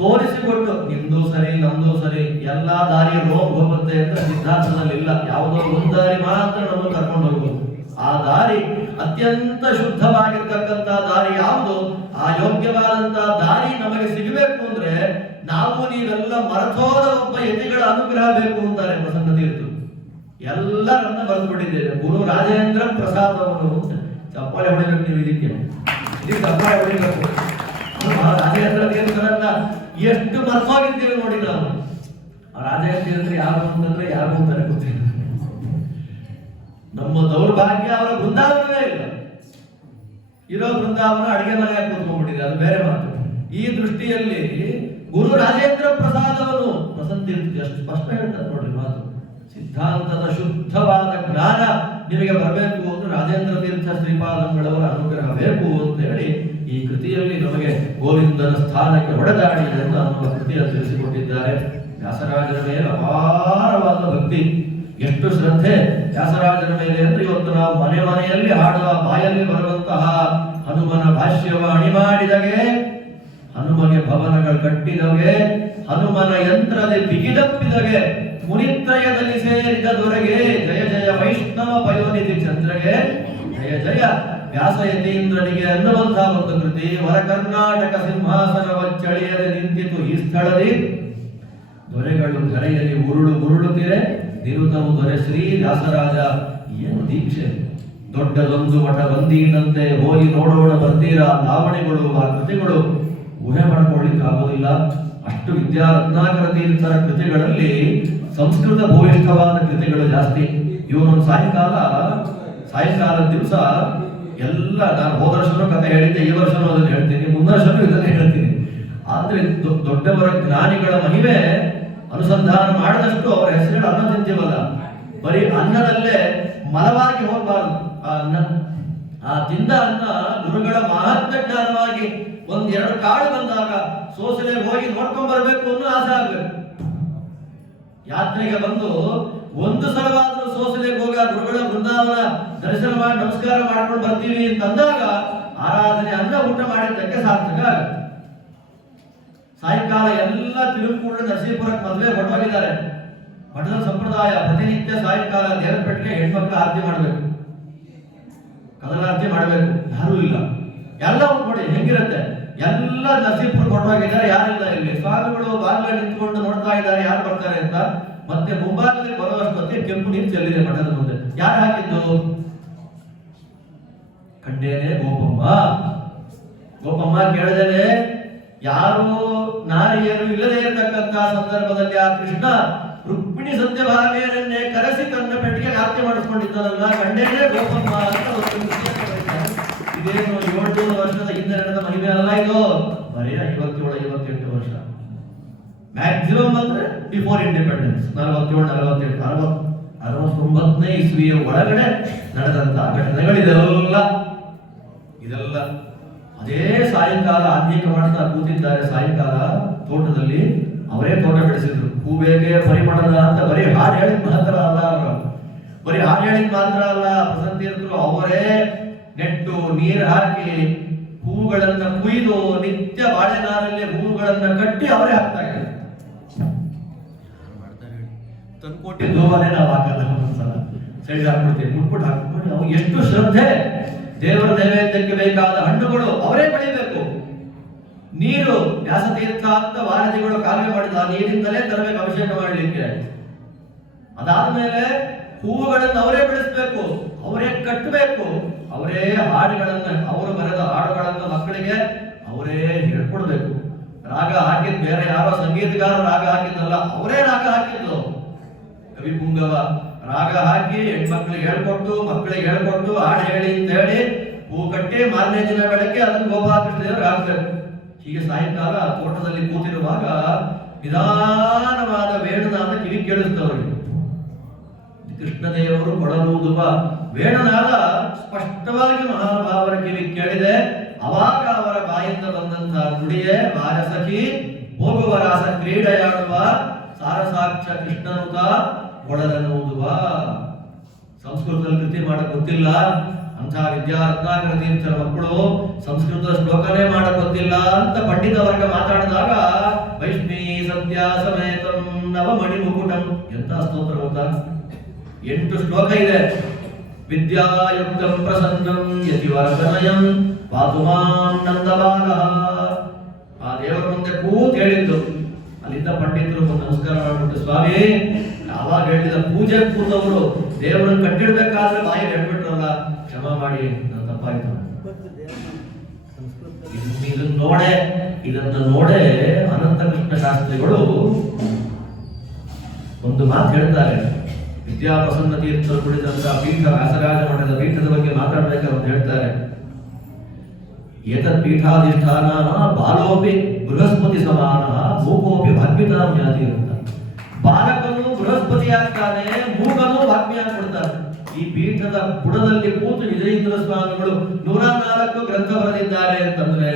ತೋರಿಸಿಕೊಟ್ಟು ನಿಮ್ದು ಸರಿ ನಮ್ದು ಸರಿ ಎಲ್ಲಾ ದಾರಿ ರೋಗ್ ಹೋಗುತ್ತೆ ಅಂತ ಸಿದ್ಧಾಂತದಲ್ಲಿ ಇಲ್ಲ. ಯಾವುದೋ ಒಂದು ದಾರಿ ಮಾತ್ರ ನಮ್ಮನ್ನು ಕರ್ಕೊಂಡು ಹೋಗ್ಬೋದು. ಆ ದಾರಿ ಅತ್ಯಂತ ಶುದ್ಧವಾಗಿರ್ತಕ್ಕಂಥ ದಾರಿ ಯಾವುದು, ಆ ಯೋಗ್ಯವಾದಂತಹ ದಾರಿ ನಮಗೆ ಸಿಗಬೇಕು ಅಂದ್ರೆ ನಾವು ನೀವೆಲ್ಲ ಮರತೋದ ಒಬ್ಬ ಯತಿಗಳ ಅನುಗ್ರಹ ಬೇಕು ಅಂತಾರೆ ಪ್ರಸನ್ನ ತೀರ್ಥರು. ಎಲ್ಲರನ್ನ ಬರೆದುಬಿಟ್ಟಿದ್ದೇವೆ. ಗುರು ರಾಜೇಂದ್ರ ಪ್ರಸಾದ್ ಅವರು ಚಪ್ಪಾಳೆ ಹೊಡಿಬೇಕು. ನೀವು ಇದಕ್ಕೆ ಚಪ್ಪಾಳೆ ಹೊಡಿಬೇಕು. ರಾಜೇಂದ್ರ ತೀರ್ಥರನ್ನ ಎಷ್ಟು ಮರ್ತೋಗಿದ್ದೇವೆ ನೋಡಿ ನಾವು. ರಾಜೇಂದ್ರ ತೀರ್ಥರು ಯಾರು ಅಂತಂದ್ರೆ ಯಾರು ಅಂತಾರೆ ಗೊತ್ತಿಲ್ಲ. ನಮ್ಮ ದೌರ್ಭಾಗ್ಯ ಅವರ ಬೃಂದಾವನವೇ ಇಲ್ಲ. ಇರೋ ಬೃಂದಾವನ ಅಡಿಗೆ ಮನೆಯಾಗಿ ಕೂತ್ಕೊಂಡ್ಬಿಟ್ಟಿದೆ, ಅದು ಬೇರೆ ಮಾತು. ಈ ದೃಷ್ಟಿಯಲ್ಲಿ ಗುರು ರಾಜೇಂದ್ರ ಪ್ರಸಾದ್ ಅವರು ಪ್ರಸನ್ನ ತೀರ್ಥ ಅಷ್ಟು ಸ್ಪಷ್ಟ ಹೇಳ್ತಾರೆ ನೋಡಿ ಮಾತು. ಸಿದ್ಧಾಂತದ ಶುದ್ಧವಾದ ಜ್ಞಾನ ನಿಮಗೆ ಬರಬೇಕು ಅಂದ್ರೆ ರಾಜೇಂದ್ರ ತೀರ್ಥ ಶ್ರೀಪಾದಂಗಳವರ ಅನುಗ್ರಹ ಬೇಕು ಅಂತ ಹೇಳಿ ಈ ಕೃತಿಯಲ್ಲಿ ನಮಗೆ ಗೋವಿಂದನ ಸ್ಥಾನಕ್ಕೆ ಹೊಡೆದಾಡಿ ಅಂತ ಅನ್ನುವ ಕೃತಿಯನ್ನು ತಿಳಿಸಿಕೊಟ್ಟಿದ್ದಾರೆ. ವ್ಯಾಸರಾಜರ ಮೇಲೆ ಅಪಾರವಾದ ಭಕ್ತಿ, ಎಷ್ಟು ಶ್ರದ್ಧೆ ವ್ಯಾಸರಾಜರ ಮೇಲೆ ಅಂದ್ರೆ ಇವತ್ತು ನಾವು ಮನೆ ಮನೆಯಲ್ಲಿ ಹಾಡುವ ಬಾಯಲ್ಲಿ ಬರುವಂತಹ ಹನುಮನ ಭಾಷ್ಯವ ಅಣಿಮಾಡಿದಗೆ, ಹನುಮಗೆ ಭವನಗಳು ಕಟ್ಟಿದವೆ, ಹನುಮನ ಯಂತ್ರದಲ್ಲಿ ಬಿಗಿದಪ್ಪಿದಗೆ, ಮುನಿತ್ರಯದಲ್ಲಿ ಸೇರಿದ ದೊರೆಗೆ, ಜಯ ಜಯ ವೈಷ್ಣವ ಪಯೋನಿಧಿ ಚಂದ್ರಗೆ, ಜಯ ಜಯ ವ್ಯಾಸಯತೀಂದ್ರನಿಗೆ ಅನ್ನುವಂತಹ ಒಂದು ಕೃತಿ. ವರ ಕರ್ನಾಟಕ ಸಿಂಹಾಸನವ ಚಳಿಯದೆ ನಿಂತಿತು ಈ ಸ್ಥಳದಿ, ದೊರೆಗಳು ಧರೆಯಲ್ಲಿ ಉರುಳುತ್ತಿರೆ ನಿರುತವು ದೊರೆ ಶ್ರೀ ವ್ಯಾಸರಾಜ. ಏನು ದೀಕ್ಷೆ! ದೊಡ್ಡದೊಂದು ಮಠ ಬಂದೀನಂತೆ ಹೋಗಿ ನೋಡೋಣ ಬರ್ತೀರಾ. ಲಾವಣಿಗಳು, ಆ ಕೃತಿಗಳು ಊಹೆ ಮಾಡ್ಕೊಳ್ಳಿಕ್ಕೆ ಆಗೋದಿಲ್ಲ. ಅಷ್ಟು ರತ್ನಾಕರ ತೀರ್ಥರ ಕೃತಿಗಳಲ್ಲಿ ಸಂಸ್ಕೃತ ಭೂಯಿಷ್ಠವಾದ ಕೃತಿಗಳು ಜಾಸ್ತಿ. ಇವನೊಂದು ಸಾಯಂಕಾಲ ದಿವಸ ಎಲ್ಲ ನಾನು ಹೋದ ವರ್ಷನೂ ಕಥೆ ಹೇಳಿದ್ದೆ, ಈ ವರ್ಷನೂ ಅದನ್ನು ಹೇಳ್ತೀನಿ, ಮುಂದಿನ ವರ್ಷನೂ ಇದನ್ನೇ ಹೇಳ್ತೀನಿ. ಆದ್ರೆ ದೊಡ್ಡವರ ಜ್ಞಾನಿಗಳ ಮಹಿಮೆ ಅನುಸಂಧಾನ ಮಾಡಿದಷ್ಟು ಅವರ ಹೆಸರುಗಳು ಅನ್ನ ತಿಂತೀವಲ್ಲ, ಬರೀ ಅನ್ನದಲ್ಲೇ ಮಲವಾಗಿ ಹೋಗಬಾರದು. ಆ ಅನ್ನ, ಆ ತಿಂದ ಅನ್ನ ಗುರುಗಳ ಮಹಾತ್ಮ ಜ್ಞಾನವಾಗಿ ಒಂದೆರಡು ಕಾಳು ಬಂದಾಗ ಸೋಸಲೆ ಹೋಗಿ ನೋಡ್ಕೊಂಡ್ ಬರ್ಬೇಕು ಅನ್ನೋ ಆಸೆ ಆಗ್ಬೇಕು. ಯಾತ್ರೆಗೆ ಬಂದು ಒಂದು ಸಲವಾದ್ರೂ ಸೋಸಲೆಗೆ ಹೋಗ ಗುರುಗಳ ಬೃಂದಾವನ ದರ್ಶನ ಮಾಡಿ ನಮಸ್ಕಾರ ಮಾಡ್ಕೊಂಡು ಬರ್ತೀವಿ ಅಂತಂದಾಗ ಆರಾಧನೆ ಅನ್ನ ಊಟ ಮಾಡಿದ್ದಕ್ಕೆ ಸಾರ್ಥಕ ಆಗುತ್ತೆ. ಸಾಯಂಕಾಲ ಎಲ್ಲ ತಿರುಗುಕೂಡ ನರಸೀಪುರಕ್ಕೆ ಮದುವೆ ಹೊರಟೋಗಿದ್ದಾರೆ. ಮಠದ ಸಂಪ್ರದಾಯ ಪ್ರತಿನಿತ್ಯ ಸಾಯಂಕಾಲ ದೇವರ ಪೆಟ್ಟಿಗೆ ಹೆಣ್ಮಕ್ಳು ಆರತಿ ಮಾಡಬೇಕು, ಕದಲಾರತಿ ಮಾಡಬೇಕು. ಯಾರೂ ಇಲ್ಲ, ಎಲ್ಲ ನೋಡಿ ಹೆಂಗಿರುತ್ತೆ. ಎಲ್ಲ ನರಸೀಪುರಕ್ಕೆ ಹೊರಟೋಗಿದ್ದಾರೆ, ಯಾರಿಲ್ಲ ಇಲ್ಲಿ. ಸ್ವಾಮಿಗಳು ಬಾಗಿಲ ನಿಂತ್ಕೊಂಡು ನೋಡ್ತಾ ಇದ್ದಾರೆ ಯಾರು ಬರ್ತಾರೆ ಅಂತ. ಮತ್ತೆ ಮುಂಭಾಗದಲ್ಲಿ ಬರುವಷ್ಟೊತ್ತಿಗೆ ಕೆಂಪು ನೀರು ಚೆಲ್ಲಿದೆ ಮಠದ ಮುಂದೆ. ಯಾರು ಹಾಕಿದ್ದು? ಕಂಡೇನೆ ಗೋಪಮ್ಮ ಕೇಳಿದೇನೆ. ಯಾರು ನಾರಿಯರು ಇಲ್ಲದೆ ಇರತಕ್ಕಂತಹ ಸಂದರ್ಭದಲ್ಲಿ ಆ ಕೃಷ್ಣ ರುಕ್ಮಿಣಿ ಸತ್ಯಭಾಮೆಯರನ್ನೇ ಕರೆಸಿ ತನ್ನ ಪೆಟ್ಟಿಗೆ ಆರತಿ ಮಾಡಿಸ್ಕೊಂಡಿದ್ದಾನಲ್ಲ, ಕಂಡೇನೆ ಗೋಪಮ್ಮ ಅಂತ. ಇದೇನು 700 ವರ್ಷದ ಹಿಂದೆ ನಡೆದ ಮಹಿಮೆ ಅಲ್ಲ ಇದು, ಬರೀ 57-58 ವರ್ಷ ಮ್ಯಾಕ್ಸಿಮಮ್ ಅಂದ್ರೆ ಬಿಫೋರ್ ಇಂಡಿಪೆಂಡೆನ್ಸ್. 47-48-69ನೇ ಇಸ್ವಿಯ ಒಳಗಡೆ ನಡೆದಂತಹ ಘಟನೆಗಳಿದೆಲ್ಲ. ಇದೆಲ್ಲ ಅದೇ ಸಾಯಂಕಾಲ ಆತ್ಮೀಕ ಮಾಡ್ತಾ ಕೂತಿದ್ದಾರೆ. ಸಾಯಂಕಾಲ ತೋಟದಲ್ಲಿ ಅವರೇ ತೋಟ ಬೆಳೆಸಿದ್ರು. ಹೂ ಬೇಕೆ ಪರಿಮಳದ ಅಂತ ಬರೀ ಹಾಡು ಹೇಳಿದ್ ಮಾತ್ರ ಅಲ್ಲ, ಅವರು ಬರೀ ಹಾಡು ಹೇಳಿದ್ ಮಾತ್ರ ಅಲ್ಲ, ಪ್ರಸನ್ನ ತೀರ್ಥರು ಅವರೇ ನೆಟ್ಟು ನೀರು ಹಾಕಿ ಹೂಗಳನ್ನ ಕುಯ್ದು ನಿತ್ಯ ಬಾಳೆನಾರಲ್ಲಿ ಹೂಗಳನ್ನ ಕಟ್ಟಿ ಅವರೇ ಹಾಕ್ತಾ ಇದ್ದಾರೆ. ತಂದ್ಕೊಟ್ಟಿದ್ದು ಮನೆ ನಾವು ಹಾಕಲ್ಲ, ಒಂದೊಂದ್ಸಲ ಸೈಡ್ ಹಾಕ್ಬಿಡ್ತೀವಿ, ಮುಟ್ಬಿಟ್ಟು ಹಾಕ್ಬಿಟ್ಟು. ಅವು ಎಷ್ಟು ಶ್ರದ್ಧೆ! ದೇವರ ನೈವೇದ್ಯಕ್ಕೆ ಬೇಕಾದ ಹಣ್ಣುಗಳು ಅವರೇ ಬೆಳಿಬೇಕು. ನೀರು ವ್ಯಾಸತೀರ್ಥ ಅಂತ ವಾರದಿಗಳು ಕಾವ್ಯ ಮಾಡಿದ ನೀರಿಂದಲೇ ತರಬೇಕು ಅಭಿಷೇಕ ಮಾಡಲಿಕ್ಕೆ. ಅದಾದ್ಮೇಲೆ ಹೂವುಗಳನ್ನು ಅವರೇ ಬೆಳೆಸಬೇಕು, ಅವರೇ ಕಟ್ಟಬೇಕು, ಅವರೇ ಹಾಡುಗಳನ್ನ, ಅವರು ಬರೆದ ಹಾಡುಗಳನ್ನ ಮಕ್ಕಳಿಗೆ ಅವರೇ ಹೇಳ್ಕೊಡ್ಬೇಕು. ರಾಗ ಹಾಕಿದ್ ಬೇರೆ ಯಾರೋ ಸಂಗೀತಗಾರ ರಾಗ ಹಾಕಿದ್ದಲ್ಲ, ಅವರೇ ರಾಗ ಹಾಕಿದ್ದು. ಕವಿ ಪುಂಗವ ರಾಗ ಹಾಕಿ ಹೆಣ್ಮಕ್ಳಿಗೆ ಹೇಳ್ಕೊಟ್ಟು, ಮಕ್ಕಳಿಗೆ ಹೇಳ್ಕೊಟ್ಟು ಹಾಡು ಹೇಳಿ ಅಂತ ಹೇಳಿ ಹೂ ಕಟ್ಟಿ ಮಾರನೇ ದಿನ ಬೆಳಗ್ಗೆ ಅದನ್ನು ಗೋಪಾಲಕೃಷ್ಣದೇವರು ಹಾಕ್ಬೇಕು. ಹೀಗೆ ಸಾಯಂಕಾಲ ತೋಟದಲ್ಲಿ ಕೂತಿರುವಾಗ ನಿಧಾನವಾದ ವೇಣುನಾದ ಕಿವಿ ಕೇಳಿಸ್ತವ್ರಿಗೆ. ಕೃಷ್ಣದೇವರು ಕೊಳಲೂದುವ ವೇಣುನಾದ ಸ್ಪಷ್ಟವಾಗಿ ಮಹಾನುಭಾವರ ಕಿವಿ ಕೇಳಿದೆ. ಅವಾಗ ಅವರ ಬಾಯಿಂದ ಬಂದಂತಹ ನುಡಿಯೇ ಬಾರಸಖಿ ಹೋಗುವ ರಾಸ ಕ್ರೀಡೆಯಾಡುವ ಸಾರಸಾಕ್ಷ ಕೃಷ್ಣನುತ ಕೊಳಲನೂದುವ. ಸಂಸ್ಕೃತದಲ್ಲಿ ಕೃತಿ ಮಾಡಕ್ ಗೊತ್ತಿಲ್ಲ ಅಂತ ವಿದ್ಯಾರತ್ನಾಕರ ತೀರ್ಥರ ಮಕ್ಕಳು ಸಂಸ್ಕೃತ ಶ್ಲೋಕನೇ ಮಾಡಕ್ ಗೊತ್ತಿಲ್ಲ ಅಂತ ಪಂಡಿತ ವರ್ಗ ಮಾತಾಡಿದಾಗ ವೈಷ್ಣೀ ಸದ್ಯ ಸಮೇತಂ ನವಮಣಿ ಮುಕುಟಂ ಎಂತ ಸ್ತೋತ್ರ ಗೊತ್ತಾ? 8 ಶ್ಲೋಕ ಇದೆ. ವಿದ್ಯಾಯುಕ್ತಂ ಪ್ರಸನ್ನಂ ಯತಿವರತನಯಂ ಪಾತುಮಾಂ ನಂದಬಾಲಃ. ಆ ದೇವರ ಮುಂದೆ ಕೂತ್ ಹೇಳಿದ್ದು. ಅಲ್ಲಿದ್ದ ಪಂಡಿತರು ನಮಸ್ಕಾರ ಮಾಡ್ಬಿಟ್ಟು, ಸ್ವಾಮಿ ಯಾವಾಗ ಹೇಳಿದ ಪೂಜೆ ಕೂತವರು ದೇವರನ್ನು ಕಟ್ಟಿಡ್ಬೇಕಾದ್ರೆ ಬಾಯಿ ಹೇಳ್ಬಿಟ್ರಲ್ಲ, ಕ್ಷಮಾ ಮಾಡಿ, ನನ್ನ ತಪ್ಪಾಯ್ತು. ಇದನ್ನ ನೋಡೇ ಅನಂತ ಕೃಷ್ಣ ಶಾಸ್ತ್ರಿಗಳು ಒಂದು ಮಾತು ಹೇಳ್ತಾರೆ. ವಿದ್ಯಾಪ್ರಸನ್ನ ತೀರ್ಥರು ಕುಳಿತಂತಹ ಪೀಠ, ವ್ಯಾಸರಾಜ ಮಠದ ಪೀಠದ ಬಗ್ಗೆ ಮಾತಾಡ್ಬೇಕಾದ್ರೆ ಹೇಳ್ತಾರೆ, ಏತತ್ ಪೀಠಾಧಿಷ್ಠಾನ ಬಾಲೋಪಿ ಬೃಹಸ್ಪತಿ ಸಮಾನ ಮೂಕೋಪಿ ಭಾಗ್ಯತಾಂ ಯಾತಿ ಅಂತ. ಬಾಲಕನು ಬೃಹಸ್ಪತಿ ಆಗ್ತಾನೆ, ಮೂಕನು ಭಾಗ್ಯ ಕೊಡ್ತಾನೆ. ಈ ಪೀಠದ ಬುಡದಲ್ಲಿ ಕೂತು ವಿಜಯೇಂದ್ರ ಸ್ವಾಮಿಗಳು 104 ಗ್ರಂಥ ಬರೆದಿದ್ದಾರೆ ಅಂತಂದ್ರೆ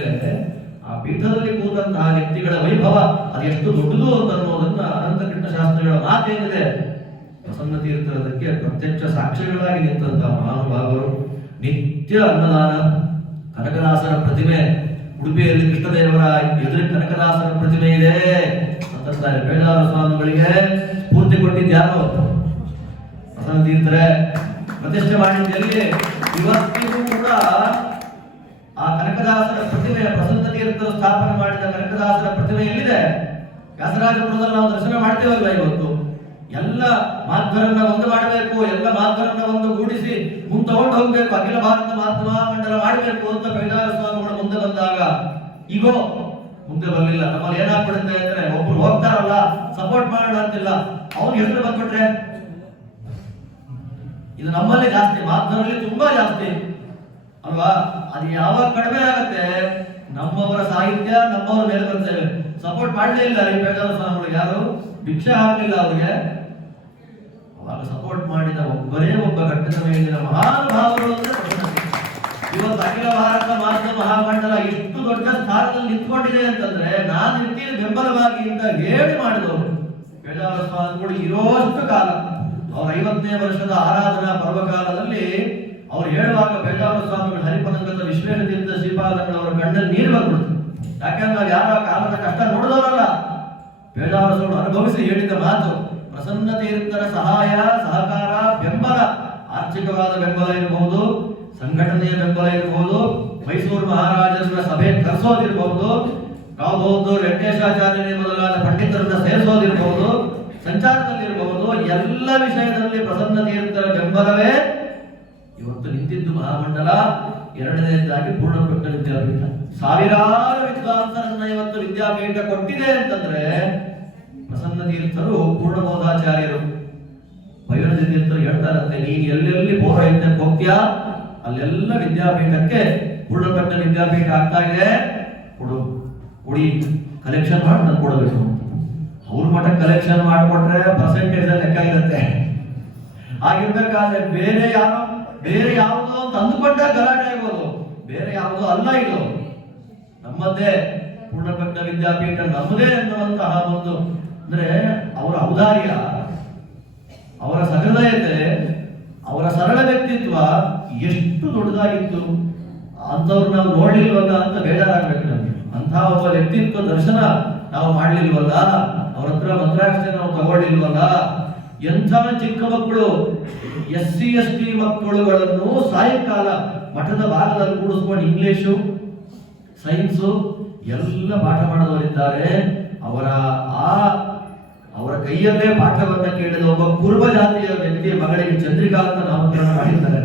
ಆ ಪೀಠದಲ್ಲಿ ಕೂತಂತಹ ವ್ಯಕ್ತಿಗಳ ವೈಭವ ಅದೆಷ್ಟು ದೊಡ್ಡದು ಅಂತ ಅನ್ನೋದನ್ನ ಅನಂತ ಕೃಷ್ಣ ಶಾಸ್ತ್ರಿಗಳ ಮಾತೇನಿದೆ. ಪ್ರಸನ್ನ ತೀರ್ಥರದಕ್ಕೆ ಪ್ರತ್ಯಕ್ಷ ಸಾಕ್ಷ್ಯಗಳಾಗಿ ನಿಂತಹ ಮಹಾನುಭಾವರು. ನಿತ್ಯ ಅನ್ನದಾನ, ಕನಕದಾಸರ ಪ್ರತಿಮೆ ಉಡುಪಿಯಲ್ಲಿ ಕೃಷ್ಣದೇವರ ಎದುರು ಕನಕದಾಸರ ಪ್ರತಿಮೆ ಇದೆ ಅಂತಾರೆ. ಬೇಡಾರ ಸ್ವಾಮಿಗಳಿಗೆ ಸ್ಫೂರ್ತಿ ಕೊಟ್ಟಿದ್ಯಾರು? ಪ್ರಸನ್ನ ತೀರ್ಥರೇ. ಪ್ರತಿಷ್ಠೆ ಮಾಡಿದ್ದಲ್ಲಿ ಇವತ್ತಿಗೂ ಕೂಡ ಆ ಕನಕದಾಸರ ಪ್ರತಿಮೆ, ಪ್ರಸನ್ನ ತೀರ್ಥರು ಸ್ಥಾಪನೆ ಮಾಡಿದ ಕನಕದಾಸರ ಪ್ರತಿಮೆ ಎಲ್ಲಿದೆ? ವ್ಯಾಸರಾಜಪುರದಲ್ಲಿ ನಾವು ದರ್ಶನ ಮಾಡ್ತೇವಲ್ಲ. ಇವತ್ತು ಎಲ್ಲ ಮಾಧ್ವರನ್ನ ಒಂದು ಮಾಡಬೇಕು, ಎಲ್ಲ ಮಾಧ್ವರನ್ನ ಒಂದು ಗೂಡಿಸಿ ಮುಂದೆ ತಗೊಂಡು ಹೋಗ್ಬೇಕು, ಅಖಿಲ ಭಾರತ ಮಾಧ್ಯಮ ಮಂಡಲ ಮಾಡಬೇಕು ಅಂತ ಬೇಡಾರ ಸ್ವಾಮಿಗಳು ಮುಂದೆ ಬಂದಾಗ ಈಗೋ ಮುಂದೆ ಬರಲಿಲ್ಲ. ನಮ್ಮಲ್ಲಿ ಏನಾಗ್ಬಿಡುತ್ತೆ ಅಂದ್ರೆ, ಒಬ್ರು ಹೋಗ್ತಾರಲ್ಲ ಸಪೋರ್ಟ್ ಮಾಡೋಣ ಅಂತಿಲ್ಲ, ಅವ್ರಿಗೆ ಹೆಸರು ಬಂದ್ಬಿಟ್ರೆ ಇದು ನಮ್ಮಲ್ಲಿ ಜಾಸ್ತಿ, ಮಾಧ್ಯಮದಲ್ಲಿ ತುಂಬಾ ಜಾಸ್ತಿ ಅಲ್ವಾ? ಅದು ಯಾವಾಗ ಕಡಿಮೆ ಆಗುತ್ತೆ, ನಮ್ಮವರ ಸಾಹಿತ್ಯ ನಮ್ಮವರ ಮೇಲೆ ಬರ್ತೇವೆ. ಸಪೋರ್ಟ್ ಮಾಡಲೇ ಇಲ್ಲ ರೀ ಬೇಡಾರ ಸ್ವಾಮಿಗಳು, ಯಾರು ಭಿಕ್ಷೆ ಹಾಕಲಿಲ್ಲ ಅವ್ರಿಗೆ. ಅವಾಗ ಸಪೋರ್ಟ್ ಮಾಡಿದ ಒಬ್ಬರೇ ಒಬ್ಬ ಘಟ್ಟದ ಮೇಲಿನ ಮಹಾನುಭಾವರು ಅಂದ್ರೆ ಇವತ್ತು ಅಖಿಲ ಭಾರತ ಮಾಧ್ಯಮ ಮಹಾಮಂಡಲ ಎಷ್ಟು ದೊಡ್ಡ ಸ್ಥಾನದಲ್ಲಿ ನಿಂತ್ಕೊಂಡಿದೆ ಅಂತಂದ್ರೆ ನಾನು ಇರ್ತೀನಿ ಬೆಂಬಲವಾಗಿ ಅಂತ ಹೇಳಿ ಮಾಡಿದವರು ಬೇಡಾರ ಸ್ವಾಮಿಗಳು. ಇರೋಷ್ಟು ಕಾಲ ಅವ್ರ 50ನೇ ವರ್ಷದ ಆರಾಧನಾ ಪರ್ವಕಾಲದಲ್ಲಿ ಅವ್ರು ಹೇಳುವಾಗ ಬೇಡಾರ ಸ್ವಾಮಿಗಳು ಹರಿಪದಂಗದ ವಿಶ್ವೇಶತೀರ್ಥ ಶ್ರೀಪಾದಂಗಳವರ ಕಣ್ಣಲ್ಲಿ ನೀರು ಬಂದ್ಬಿಡ್ತು. ಯಾಕಂದ್ರೆ ಯಾರ ಕಾಲದ ಕಷ್ಟ ನೋಡಿದವರಲ್ಲ, ಬೇಡಾರ ಸ್ವಾಮಿ ಅನುಭವಿಸಿ ಹೇಳಿದ ಮಾತು. ಪ್ರಸನ್ನ ತೀರ್ಥರ ಸಹಾಯ, ಸಹಕಾರ, ಬೆಂಬಲ, ಆರ್ಥಿಕವಾದ ಬೆಂಬಲ ಇರಬಹುದು, ಸಂಘಟನೆಯ ಬೆಂಬಲ ಇರಬಹುದು, ಮೈಸೂರು ಮಹಾರಾಜರ ಸಭೆ ಕರೆಸೋದಿರಬಹುದು, ಕಾವಬಹುದು ವೆಂಕಟೇಶಾಚಾರ್ಯರೇ ಮೊದಲಾದ ಪಂಡಿತರನ್ನ ಸೇರಿಸೋದಿರಬಹುದು, ಸಂಚಾರದಲ್ಲಿರಬಹುದು, ಎಲ್ಲ ವಿಷಯದಲ್ಲಿ ಪ್ರಸನ್ನ ತೀರ್ಥರ ಬೆಂಬಲವೇ ಇವತ್ತು ನಿಂತಿದ್ದು ಮಹಾಮಂಡಲ. ಎರಡನೇದಾಗಿ ಪೂರ್ಣಪಟ್ಟ ವಿದ್ಯಾಪೀಠ, ಸಾವಿರಾರು ವಿದ್ವಾಂಸರನ್ನ ಇವತ್ತು ವಿದ್ಯಾಪೀಠ ಕೊಟ್ಟಿದೆ ಅಂತಂದ್ರೆ ಪ್ರಸನ್ನ ತೀರ್ಥರು, ಪೂರ್ಣಬೋಧಾಚಾರ್ಯರು. ವಯೋಜ ತೀರ್ಥರು ಹೇಳ್ತಾರಂತೆ, ನೀನು ಎಲ್ಲೆಲ್ಲಿ ಪೌರೋಹಿತ್ಯಕ್ಕೆ ಹೋಗ್ತೀಯಾ ಅಲ್ಲೆಲ್ಲ ವಿದ್ಯಾಪೀಠಕ್ಕೆ ಪೂರ್ಣಪಟ್ಟ ವಿದ್ಯಾಪೀಠ ಆಗ್ತಾ ಇದೆ, ಕೊಡಿ ಕಲೆಕ್ಷನ್ ಮಾಡಿ ನಾನು ಕೊಡಬೇಕು ಅಂತ. ಅವ್ರ ಮಠ ಕಲೆಕ್ಷನ್ ಮಾಡಿಕೊಟ್ರೆ ಪರ್ಸೆಂಟೇಜ್ ಲೆಕ್ಕ ಇರುತ್ತೆ. ಆಗಿರ್ಬೇಕಾದ್ರೆ ಬೇರೆ ಯಾವುದೋ ಅಂತ ಅಂದುಕೊಂಡ ಗಲಾಟೆ ಆಗೋದು, ಬೇರೆ ಯಾವುದೋ ಅಲ್ಲ ಇದು. ನಮ್ಮದೇ ಪೂರ್ಣಪಟ್ಟ ವಿದ್ಯಾಪೀಠ ನಮ್ಮದೇ ಅನ್ನುವಂತಹ ಒಂದು ಅಂದ್ರೆ ಅವರ ಔದಾರ್ಯ, ಅವರ ಸಹೃದಯತೆ, ಅವರ ಸರಳ ವ್ಯಕ್ತಿತ್ವ ಎಷ್ಟು ದೊಡ್ಡದಾಗಿತ್ತು. ಅಂಥವ್ರು ನಾವು ನೋಡ್ಲಿಲ್ವಲ್ಲ ಅಂತ ಬೇಜಾರಾಗ್ಬೇಕು ನಮ್ಗೆ. ಅಂಥ ಒಬ್ಬ ವ್ಯಕ್ತಿತ್ವ ದರ್ಶನ ನಾವು ಮಾಡ್ಲಿಲ್ವಲ್ಲ, ಅವ್ರ ಹತ್ರ ಮಂತ್ರಾಕ್ಷತೆ ನಾವು ತಗೊಳ್ಳಿಲ್ವಲ್ಲ. ಎಂಥ ಚಿಕ್ಕ ಮಕ್ಕಳು, SC ST ಮಕ್ಕಳುಗಳನ್ನು ಸಾಯಂಕಾಲ ಮಠದ ಭಾಗದಲ್ಲಿ ಕೂಡಿಸ್ಕೊಂಡು ಇಂಗ್ಲಿಷು, ಸೈನ್ಸು ಎಲ್ಲ ಪಾಠ ಮಾಡೋರಿದ್ದಾರೆ. ಅವರ ಕೈಯಲ್ಲೇ ಪಾಠವನ್ನ ಕೇಳಿದ ಒಬ್ಬ ಕುರುಬ ಜಾತಿಯ ವ್ಯಕ್ತಿಯ ಮಗಳಿಗೆ ಚಂದ್ರಿಕಾ ಅಂತ ನಾಮಕರಣ ಮಾಡಿದ್ದಾರೆ.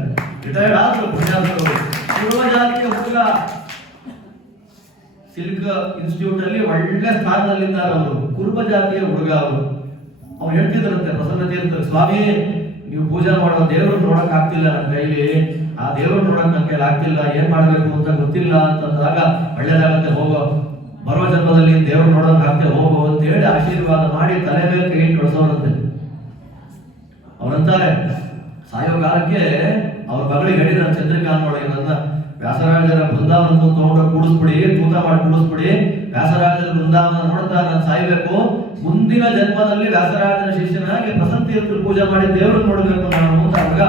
ರಿಟೈರ್ಡ್ ಆದ್ರು ಪುಣ್ಯಾತ್ಮರು. ಕುರುಬ ಜಾತಿಯ ಹುಡುಗ ಸಿಲ್ಕ್ ಇನ್ಸ್ಟಿಟ್ಯೂಟ್ ಅಲ್ಲಿ ಒಳ್ಳೆ ಸ್ಥಾನದಲ್ಲಿದ್ದಾರೆ. ಅವರು ಕುರುಬ ಜಾತಿಯ ಹುಡುಗ. ಅವ್ರು ಹೇಳ್ತಿದ್ರಂತೆ ಪ್ರಸನ್ನ ತೀರ್ಥ, ಸ್ವಾಮಿ ನೀವು ಪೂಜೆ ಮಾಡೋ ದೇವ್ರನ್ನ ನೋಡಕ್ ಆಗ್ತಿಲ್ಲ ನನ್ನ ಕೈಲಿ, ಆ ದೇವ್ರನ್ನ ನೋಡಕ್ ನನ್ನ ಕೈಲಿ ಆಗ್ತಿಲ್ಲ, ಏನ್ ಮಾಡ್ಬೇಕು ಅಂತ ಗೊತ್ತಿಲ್ಲ ಅಂತಂದಾಗ ಒಳ್ಳೇದಾಗತ್ತೆ, ಹೋಗೋ ಬರೋ ಜನ್ಮದಲ್ಲಿ ದೇವ್ರು ನೋಡೋಕ್ ಆಗ್ತೇ ಹೋಗೋ ಅಂತ ಹೇಳಿ ಆಶೀರ್ವಾದ ಮಾಡಿ ತಲೆ ಮೇಲೆ ಕೈ ಕಳಿಸೋರಂತೆ. ಅವ್ರಂತಾರೆ ಸಾಯೋ ಕಾಲಕ್ಕೆ ಅವ್ರ ಮಗಳಿಗೆ ಹೇಳಿದ ಚಂದ್ರಿಕಾ ನೋಡಿ, ನನ್ನ ವ್ಯಾಸರಾಜರ ಬೃಂದಾವನ ತಗೊಂಡು ಕೂಡಿಸ್ಬಿಡಿ, ತೂತ ಮಾಡಿ ಕೂಡಿಸ್ಬಿಡಿ, ವ್ಯಾಸರಾಜರ ಬೃಂದಾವನ ನೋಡ್ತಾ ನಾನು ಸಾಯ್ಬೇಕು, ಮುಂದಿನ ಜನ್ಮದಲ್ಲಿ ವ್ಯಾಸರಾಜನ ಶಿಷ್ಯನಾಗಿ ಪ್ರಸಂತೀರ್ಥರು ಪೂಜೆ ಮಾಡಿ ದೇವರನ್ನು ನೋಡ್ಬೇಕು ನಾನು ಅಂತ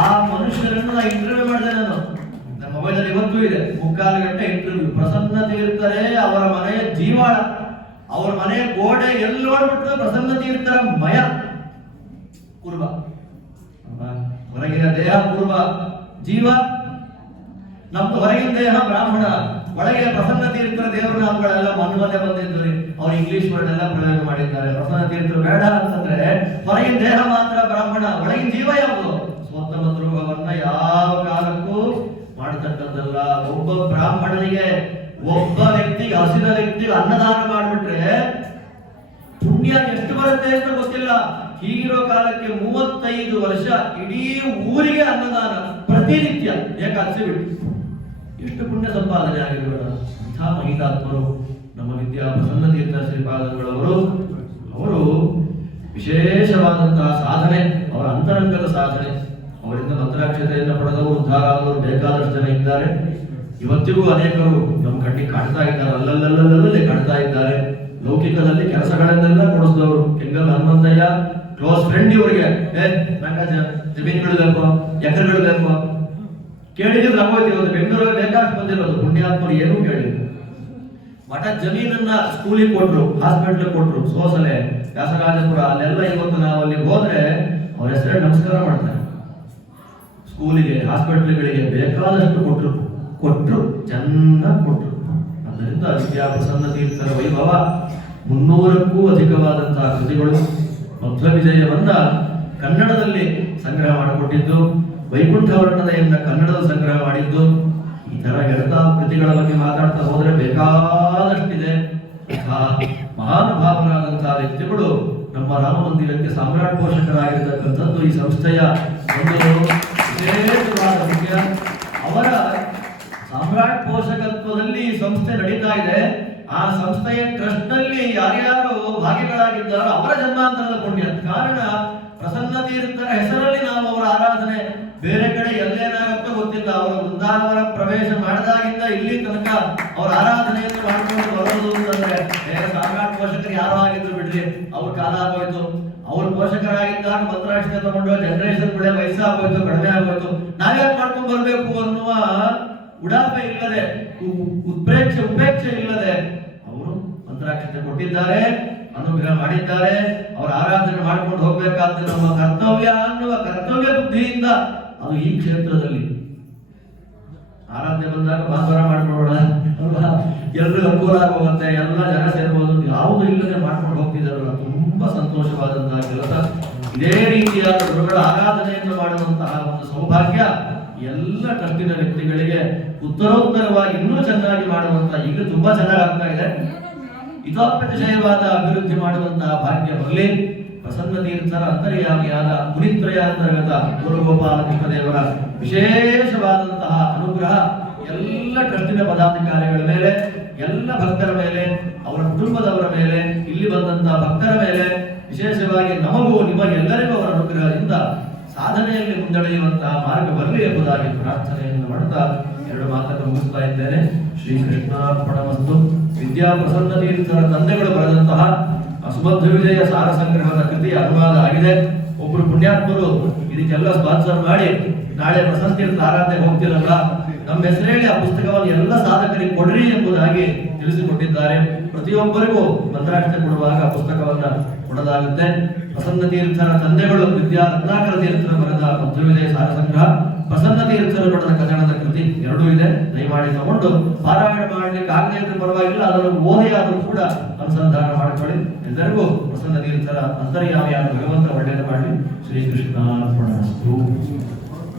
ಆ ಮನುಷ್ಯರನ್ನು ನಾನು ಇಂಟರ್ವ್ಯೂ ಮಾಡಿದೆ. ನಾನು ನನ್ನ ಮೊಬೈಲ್ ಅಲ್ಲಿ ಇವತ್ತು ಇದೆ 3/4 ಗಂಟೆ ಇಂಟರ್ವ್ಯೂ. ಪ್ರಸನ್ನ ತೀರ್ಥರೇ ಅವರ ಮನೆಯ ಜೀವಾಳ, ಅವರ ಮನೆಯ ಗೋಡೆ ಎಲ್ಲಿ ನೋಡ್ಬಿಟ್ರೆ ಪ್ರಸನ್ನ ತೀರ್ಥರ ಮಯ ಕುರುಬ, ಹೊರಗಿನ ದೇಹ ಕುರುಬ ಜೀವ, ನಮ್ದು ಹೊರಗಿನ ದೇಹ ಬ್ರಾಹ್ಮಣ, ಒಳಗೆ ಪ್ರಸನ್ನ ತೀರ್ಥರ ದೇವರ ನಾಮಗಳೆಲ್ಲ ಮನ್ಮನೆ ಬಂದಿದ್ದರು. ಅವ್ರು ಇಂಗ್ಲಿಷ್ ವರ್ಡ್ ಎಲ್ಲ ಪ್ರಯೋಗ ಮಾಡಿದ್ದಾರೆ. ಪ್ರಸನ್ನ ತೀರ್ಥರು ಬೇಡ ಅಂತಂದ್ರೆ ಹೊರಗಿನ ದೇಹ ಮಾತ್ರ ಬ್ರಾಹ್ಮಣ, ಒಳಗಿನ ಜೀವ ಯಾವುದು? ಸ್ವೋತ್ತಮ ಧ್ರುವವನ್ನ ಯಾವ ಕಾಲಕ್ಕೂ ಮಾಡತಕ್ಕದ್ದಲ್ಲ. ಒಬ್ಬ ಬ್ರಾಹ್ಮಣನಿಗೆ, ಒಬ್ಬ ವ್ಯಕ್ತಿಗೆ, ಹಸಿದ ವ್ಯಕ್ತಿಗೆ ಅನ್ನದಾನ ಮಾಡಿಬಿಟ್ರೆ ಪುಣ್ಯ ಎಷ್ಟು ಬರುತ್ತೆ ಅಂತ ಗೊತ್ತಿಲ್ಲ. ಹೀಗಿರೋ ಕಾಲಕ್ಕೆ 35 ವರ್ಷ ಇಡೀ ಊರಿಗೆ ಅನ್ನದಾನ ಪ್ರತಿನಿತ್ಯ ಏಕಾದಶಿ ಬಿಟ್ಟು ಎಷ್ಟು ಪುಣ್ಯ ಸಂಪಾದನೆ ಆಗಿರ್ಬೇಡ. ಇಂಥ ಮಹಿತಾತ್ಮರು ನಮ್ಮ ವಿದ್ಯಾ ಪ್ರಸನ್ನ ತೀರ್ಥ ಶ್ರೀಪಾದಂಗಳವರು. ಅವರು ವಿಶೇಷವಾದಂತಹ ಸಾಧನೆ, ಅವರ ಅಂತರಂಗದ ಸಾಧನೆ. ಅವರಿಂದ ಮಂತ್ರಾಕ್ಷತೆಯನ್ನು ಪಡೆದವರು, ಉದ್ಧಾರ ಆದವರು ಬೇಕಾದಷ್ಟು ಜನ ಇದ್ದಾರೆ. ಇವತ್ತಿಗೂ ಅನೇಕರು ನಮ್ಮ ಕಣ್ಣಿಗೆ ಕಾಣ್ತಾ ಇದ್ದಾರೆ, ಅಲ್ಲಲ್ಲಲ್ಲೇ ಕಾಣ್ತಾ ಇದ್ದಾರೆ. ಲೌಕಿಕದಲ್ಲಿ ಕೆಲಸಗಳನ್ನೆಲ್ಲ ಕೊಡಿಸಿದವರು. ಕೆಂಗಲ್ ಹನುಮಂತಯ್ಯ ಕ್ಲೋಸ್ ಫ್ರೆಂಡ್ ಇವರಿಗೆ. ಜಮೀನುಗಳು ಬೇಕು, ಎಕರೆಗಳು ಬೇಕು ಕೇಳಿದ್ರೆ ಆಗೋಯ್ತು. ಇವತ್ತು ಬೆಂಗಳೂರಲ್ಲಿ ಬೇಕಾಷ್ಟು ಬಂದಿರೋದು ಪುಣ್ಯಾತ್ಮರು ಏನೂ ಕೇಳಿದ್ರು. ಮಠ ಜಮೀನನ್ನ ಸ್ಕೂಲಿಗೆ ಕೊಟ್ರು, ಹಾಸ್ಪಿಟ್ಲಿಗೆ ಕೊಟ್ರು, ಸೋಸಲೆ, ವ್ಯಾಸರಾಜಪುರ, ಅಲ್ಲೆಲ್ಲ ಇವತ್ತು ನಾವು ಅಲ್ಲಿ ಹೋದ್ರೆ ಅವ್ರ ಹೆಸರೇ ನಮಸ್ಕಾರ ಮಾಡ್ತಾರೆ. ಸ್ಕೂಲಿಗೆ, ಹಾಸ್ಪಿಟ್ಲ್ಗಳಿಗೆ ಬೇಕಾದಷ್ಟು ಕೊಟ್ರು ಚೆನ್ನಾಗಿ ಕೊಟ್ರು. ಆದ್ದರಿಂದ ವಿದ್ಯಾ ಪ್ರಸನ್ನ ತೀರ್ಥರ ವೈಭವ 300ಕ್ಕೂ ಅಧಿಕವಾದಂತಹ ಕೃತಿಗಳು. ಮಧ್ವ ವಿಜಯವನ್ನ ಕನ್ನಡದಲ್ಲಿ ಸಂಗ್ರಹ ಮಾಡಿಕೊಟ್ಟಿದ್ದು, ವೈಕುಂಠ ವರ್ಣನೆಯನ್ನ ಕನ್ನಡದಲ್ಲಿ ಸಂಗ್ರಹ ಮಾಡಿದ್ದು. ಈ ತರ ಎಡತಾ ಕೃತಿಗಳ ಬಗ್ಗೆ ಮಾತಾಡ್ತಾ ಹೋದ್ರೆ ಬೇಕಾದಷ್ಟಿದೆ. ಮಹಾನುಭಾವರಾದಂತಹ ವ್ಯಕ್ತಿಗಳು ನಮ್ಮ ರಾಮ ಮಂದಿರಕ್ಕೆ ಸಾಮ್ರಾಟ್ ಪೋಷಕರಾಗಿರ್ತಕ್ಕಂಥದ್ದು ಈ ಸಂಸ್ಥೆಯ ಒಂದು ವಿಶೇಷವಾದ ಮುಖ್ಯ. ಅವರ ಸಾಮ್ರಾಟ್ ಪೋಷಕತ್ವದಲ್ಲಿ ಈ ಸಂಸ್ಥೆ ನಡೀತಾ ಇದೆ. ಆ ಸಂಸ್ಥೆಯ ಟ್ರಸ್ಟ್ ನಲ್ಲಿ ಯಾರ್ಯಾರು ಭಾಗಿಗಳಾಗಿದ್ದಾರೋ ಅವರ ಜನ್ಮಾಂತರದ ಪುಣ್ಯ. ಕಾರಣ ಪ್ರಸನ್ನ ತೀರ್ಥರ ಹೆಸರಲ್ಲಿ ನಾವು ಅವರ ಆರಾಧನೆ ಬೇರೆ ಕಡೆ ಎಲ್ಲೇನಾಗುತ್ತೋ ಗೊತ್ತಿಲ್ಲ. ಅವರು ವೃಂದಾವನ ಪ್ರವೇಶ ಮಾಡಿದಾಗಿಂದ ಇಲ್ಲಿ ತನಕ ಅವರ ಆರಾಧನೆಯನ್ನು ಮಾಡ್ಕೊಂಡು ಬರೋದು ಅಂತಂದ್ರೆ ಸಾಮ್ರಾಟ್ ಪೋಷಕರು ಯಾರು ಆಗಿದ್ರು ಬಿಡ್ರಿ, ಅವ್ರ ಕಾಲ ಆಗೋಯ್ತು. ಅವ್ರ ಪೋಷಕರಾಗಿದ್ದಾಗ ಮಂತ್ರಾಕ್ಷತೆ ತಗೊಂಡು ಜನರೇಷನ್ ಕೂಡ ವಯಸ್ಸಾಗೋಯ್ತು, ಕಡಿಮೆ ಆಗೋಯ್ತು. ನಾವ್ಯಾಕೆ ಮಾಡ್ಕೊಂಡು ಬರ್ಬೇಕು ಅನ್ನುವ ಉಡಾಪೆ ಇಲ್ಲದೆ, ಉಪೇಕ್ಷೆ ಇಲ್ಲದೆ ಅವರು ಮಂತ್ರಾಕ್ಷತೆ ಕೊಟ್ಟಿದ್ದಾರೆ, ಅನುಗ್ರಹ ಮಾಡಿದ್ದಾರೆ. ಅವರ ಆರಾಧನೆ ಮಾಡ್ಕೊಂಡು ಹೋಗ್ಬೇಕಾದ ನಮ್ಮ ಕರ್ತವ್ಯ ಅನ್ನುವ ಕರ್ತವ್ಯ ಬುದ್ಧಿಯಿಂದ ಅದು ಈ ಕ್ಷೇತ್ರದಲ್ಲಿ ಆರಾಧನೆ ಬಂದಾಗ ಭಾನುವಾರ ಮಾಡ್ಕೊಳ್ಳೋಣ, ಎಲ್ಲರೂ ಅನುಕೂಲ ಆಗುವಂತೆ, ಎಲ್ಲ ಜನ ಸೇರ್ಬೋದು, ಯಾವುದು ಇಲ್ಲದೆ ಮಾಡ್ಕೊಂಡು ಹೋಗ್ತಿದ್ದಾರಲ್ಲ, ತುಂಬಾ ಸಂತೋಷವಾದಂತಹ ಕೆಲಸ. ಇದೇ ರೀತಿಯಾದ ಗುರುಗಳ ಆರಾಧನೆಯನ್ನು ಮಾಡುವಂತಹ ಒಂದು ಸೌಭಾಗ್ಯ ಎಲ್ಲ ಟ್ರಸ್ಟಿನ ವ್ಯಕ್ತಿಗಳಿಗೆ ಉತ್ತರೋತ್ತರವಾಗಿ ಇನ್ನೂ ಚೆನ್ನಾಗಿ ಮಾಡುವಂತಹ, ಈಗ ತುಂಬಾ ಚೆನ್ನಾಗಾಗ್ತಾ ಇದೆ, ಇತೋಪ್ಯತಿಶಯವಾದ ಅಭಿವೃದ್ಧಿ ಮಾಡುವಂತಹ ಭಾಗ್ಯ ಬರಲಿ. ಪ್ರಸನ್ನ ತೀರ್ಥರ ಅಂತರ್ಯಾಮಿಯಾದ ಮುನಿತ್ರಯಾಂತರ್ಗತ ಗುರುಗೋಪಾಲ ಕೃಷ್ಣದೇವರ ವಿಶೇಷವಾದಂತಹ ಅನುಗ್ರಹ ಎಲ್ಲ ಟ್ರಸ್ಟಿನ ಪದಾಧಿಕಾರಿಗಳ ಮೇಲೆ, ಎಲ್ಲ ಭಕ್ತರ ಮೇಲೆ, ಅವರ ಕುಟುಂಬದವರ ಮೇಲೆ, ಇಲ್ಲಿ ಬಂದಂತಹ ಭಕ್ತರ ಮೇಲೆ, ವಿಶೇಷವಾಗಿ ನಮಗೂ ನಿಮಗೆಲ್ಲರಿಗೂ ಅವರ ಅನುಗ್ರಹದಿಂದ ಸಾಧನೆಯಲ್ಲಿ ಮುಂದಡೆಯುವಂತಹ ಮಾರ್ಗ ಬರಲಿ ಎಂಬುದಾಗಿ ಪ್ರಾರ್ಥನೆಯನ್ನು ಮಾಡುತ್ತಾ 2 ಮಾತನ್ನು ಮುಗಿಸ್ತಾ ಇದ್ದೇನೆ. ಶ್ರೀಕೃಷ್ಣಾರ್ಪಣಮಸ್ತು. ವಿದ್ಯಾ ಪ್ರಸನ್ನ ತೀರ್ಥರ ತಂದೆಗಳು ಬರೆದಂತಹ ಸುಮಧ್ವ ವಿಜಯ ಸಾರ ಸಂಗ್ರಹದ ಕೃತಿ ಅನುವಾದ ಆಗಿದೆ. ಒಬ್ಬರು ಪುಣ್ಯಾತ್ಮರು ಇದಕ್ಕೆಲ್ಲ ಸ್ಪಾನ್ಸರ್ ಮಾಡಿ ನಾಳೆ ಪ್ರಸನ್ನ ತೀರ್ಥ ಆರಾಧನೆಗೆ ಹೋಗ್ತಿರಲ್ಲ, ನಮ್ಮ ಹೆಸರೇಳಿ ಆ ಪುಸ್ತಕವನ್ನು ಎಲ್ಲ ಸಾಧಕರಿಗೆ ಕೊಡ್ರಿ ಎಂಬುದಾಗಿ ತಿಳಿಸಿಕೊಟ್ಟಿದ್ದಾರೆ. ಪ್ರತಿಯೊಬ್ಬರಿಗೂ ಮಂತ್ರಾಕ್ಷತೆ ಕೊಡುವಾಗ ಆ ಪುಸ್ತಕವನ್ನ ಕೊಡಲಾಗುತ್ತೆ. ಪ್ರಸನ್ನ ತೀರ್ಥರ ತಂದೆಗಳು ವಿದ್ಯಾ ರತ್ನಾಕರ ತೀರ್ಥರು ಬರೆದ ಮಧ್ವ ವಿಜಯ ಸಾರ ಸಂಗ್ರಹ, ಪ್ರಸನ್ನ ತೀರ್ಥರು ಬರೆದ ಕನ್ನಡದ ಕೃತಿ ಎರಡೂ ಇದೆ. ದಯಮಾಡಿ ತಗೊಂಡು ಪಾರಾಯಣ ಮಾಡಲಿಕ್ಕೆ ಆಗದೇ ಇದ್ರೂ ಪರವಾಗಿಲ್ಲ, ಅದನ್ನು ಓದಿ ಆದರೂ ಕೂಡ ಅನುಸಂಧಾನ ಮಾಡಿಕೊಳ್ಳಿ. ಎಲ್ಲರಿಗೂ ಪ್ರಸನ್ನ ತೀರ್ಥರ ಅಂತರ್ಯಾಮಿಯಾದ ಭಗವಂತ ಒಳ್ಳೆಯದು ಮಾಡಲಿ. ಶ್ರೀಕೃಷ್ಣಾರ್ಪಣಮಸ್ತು.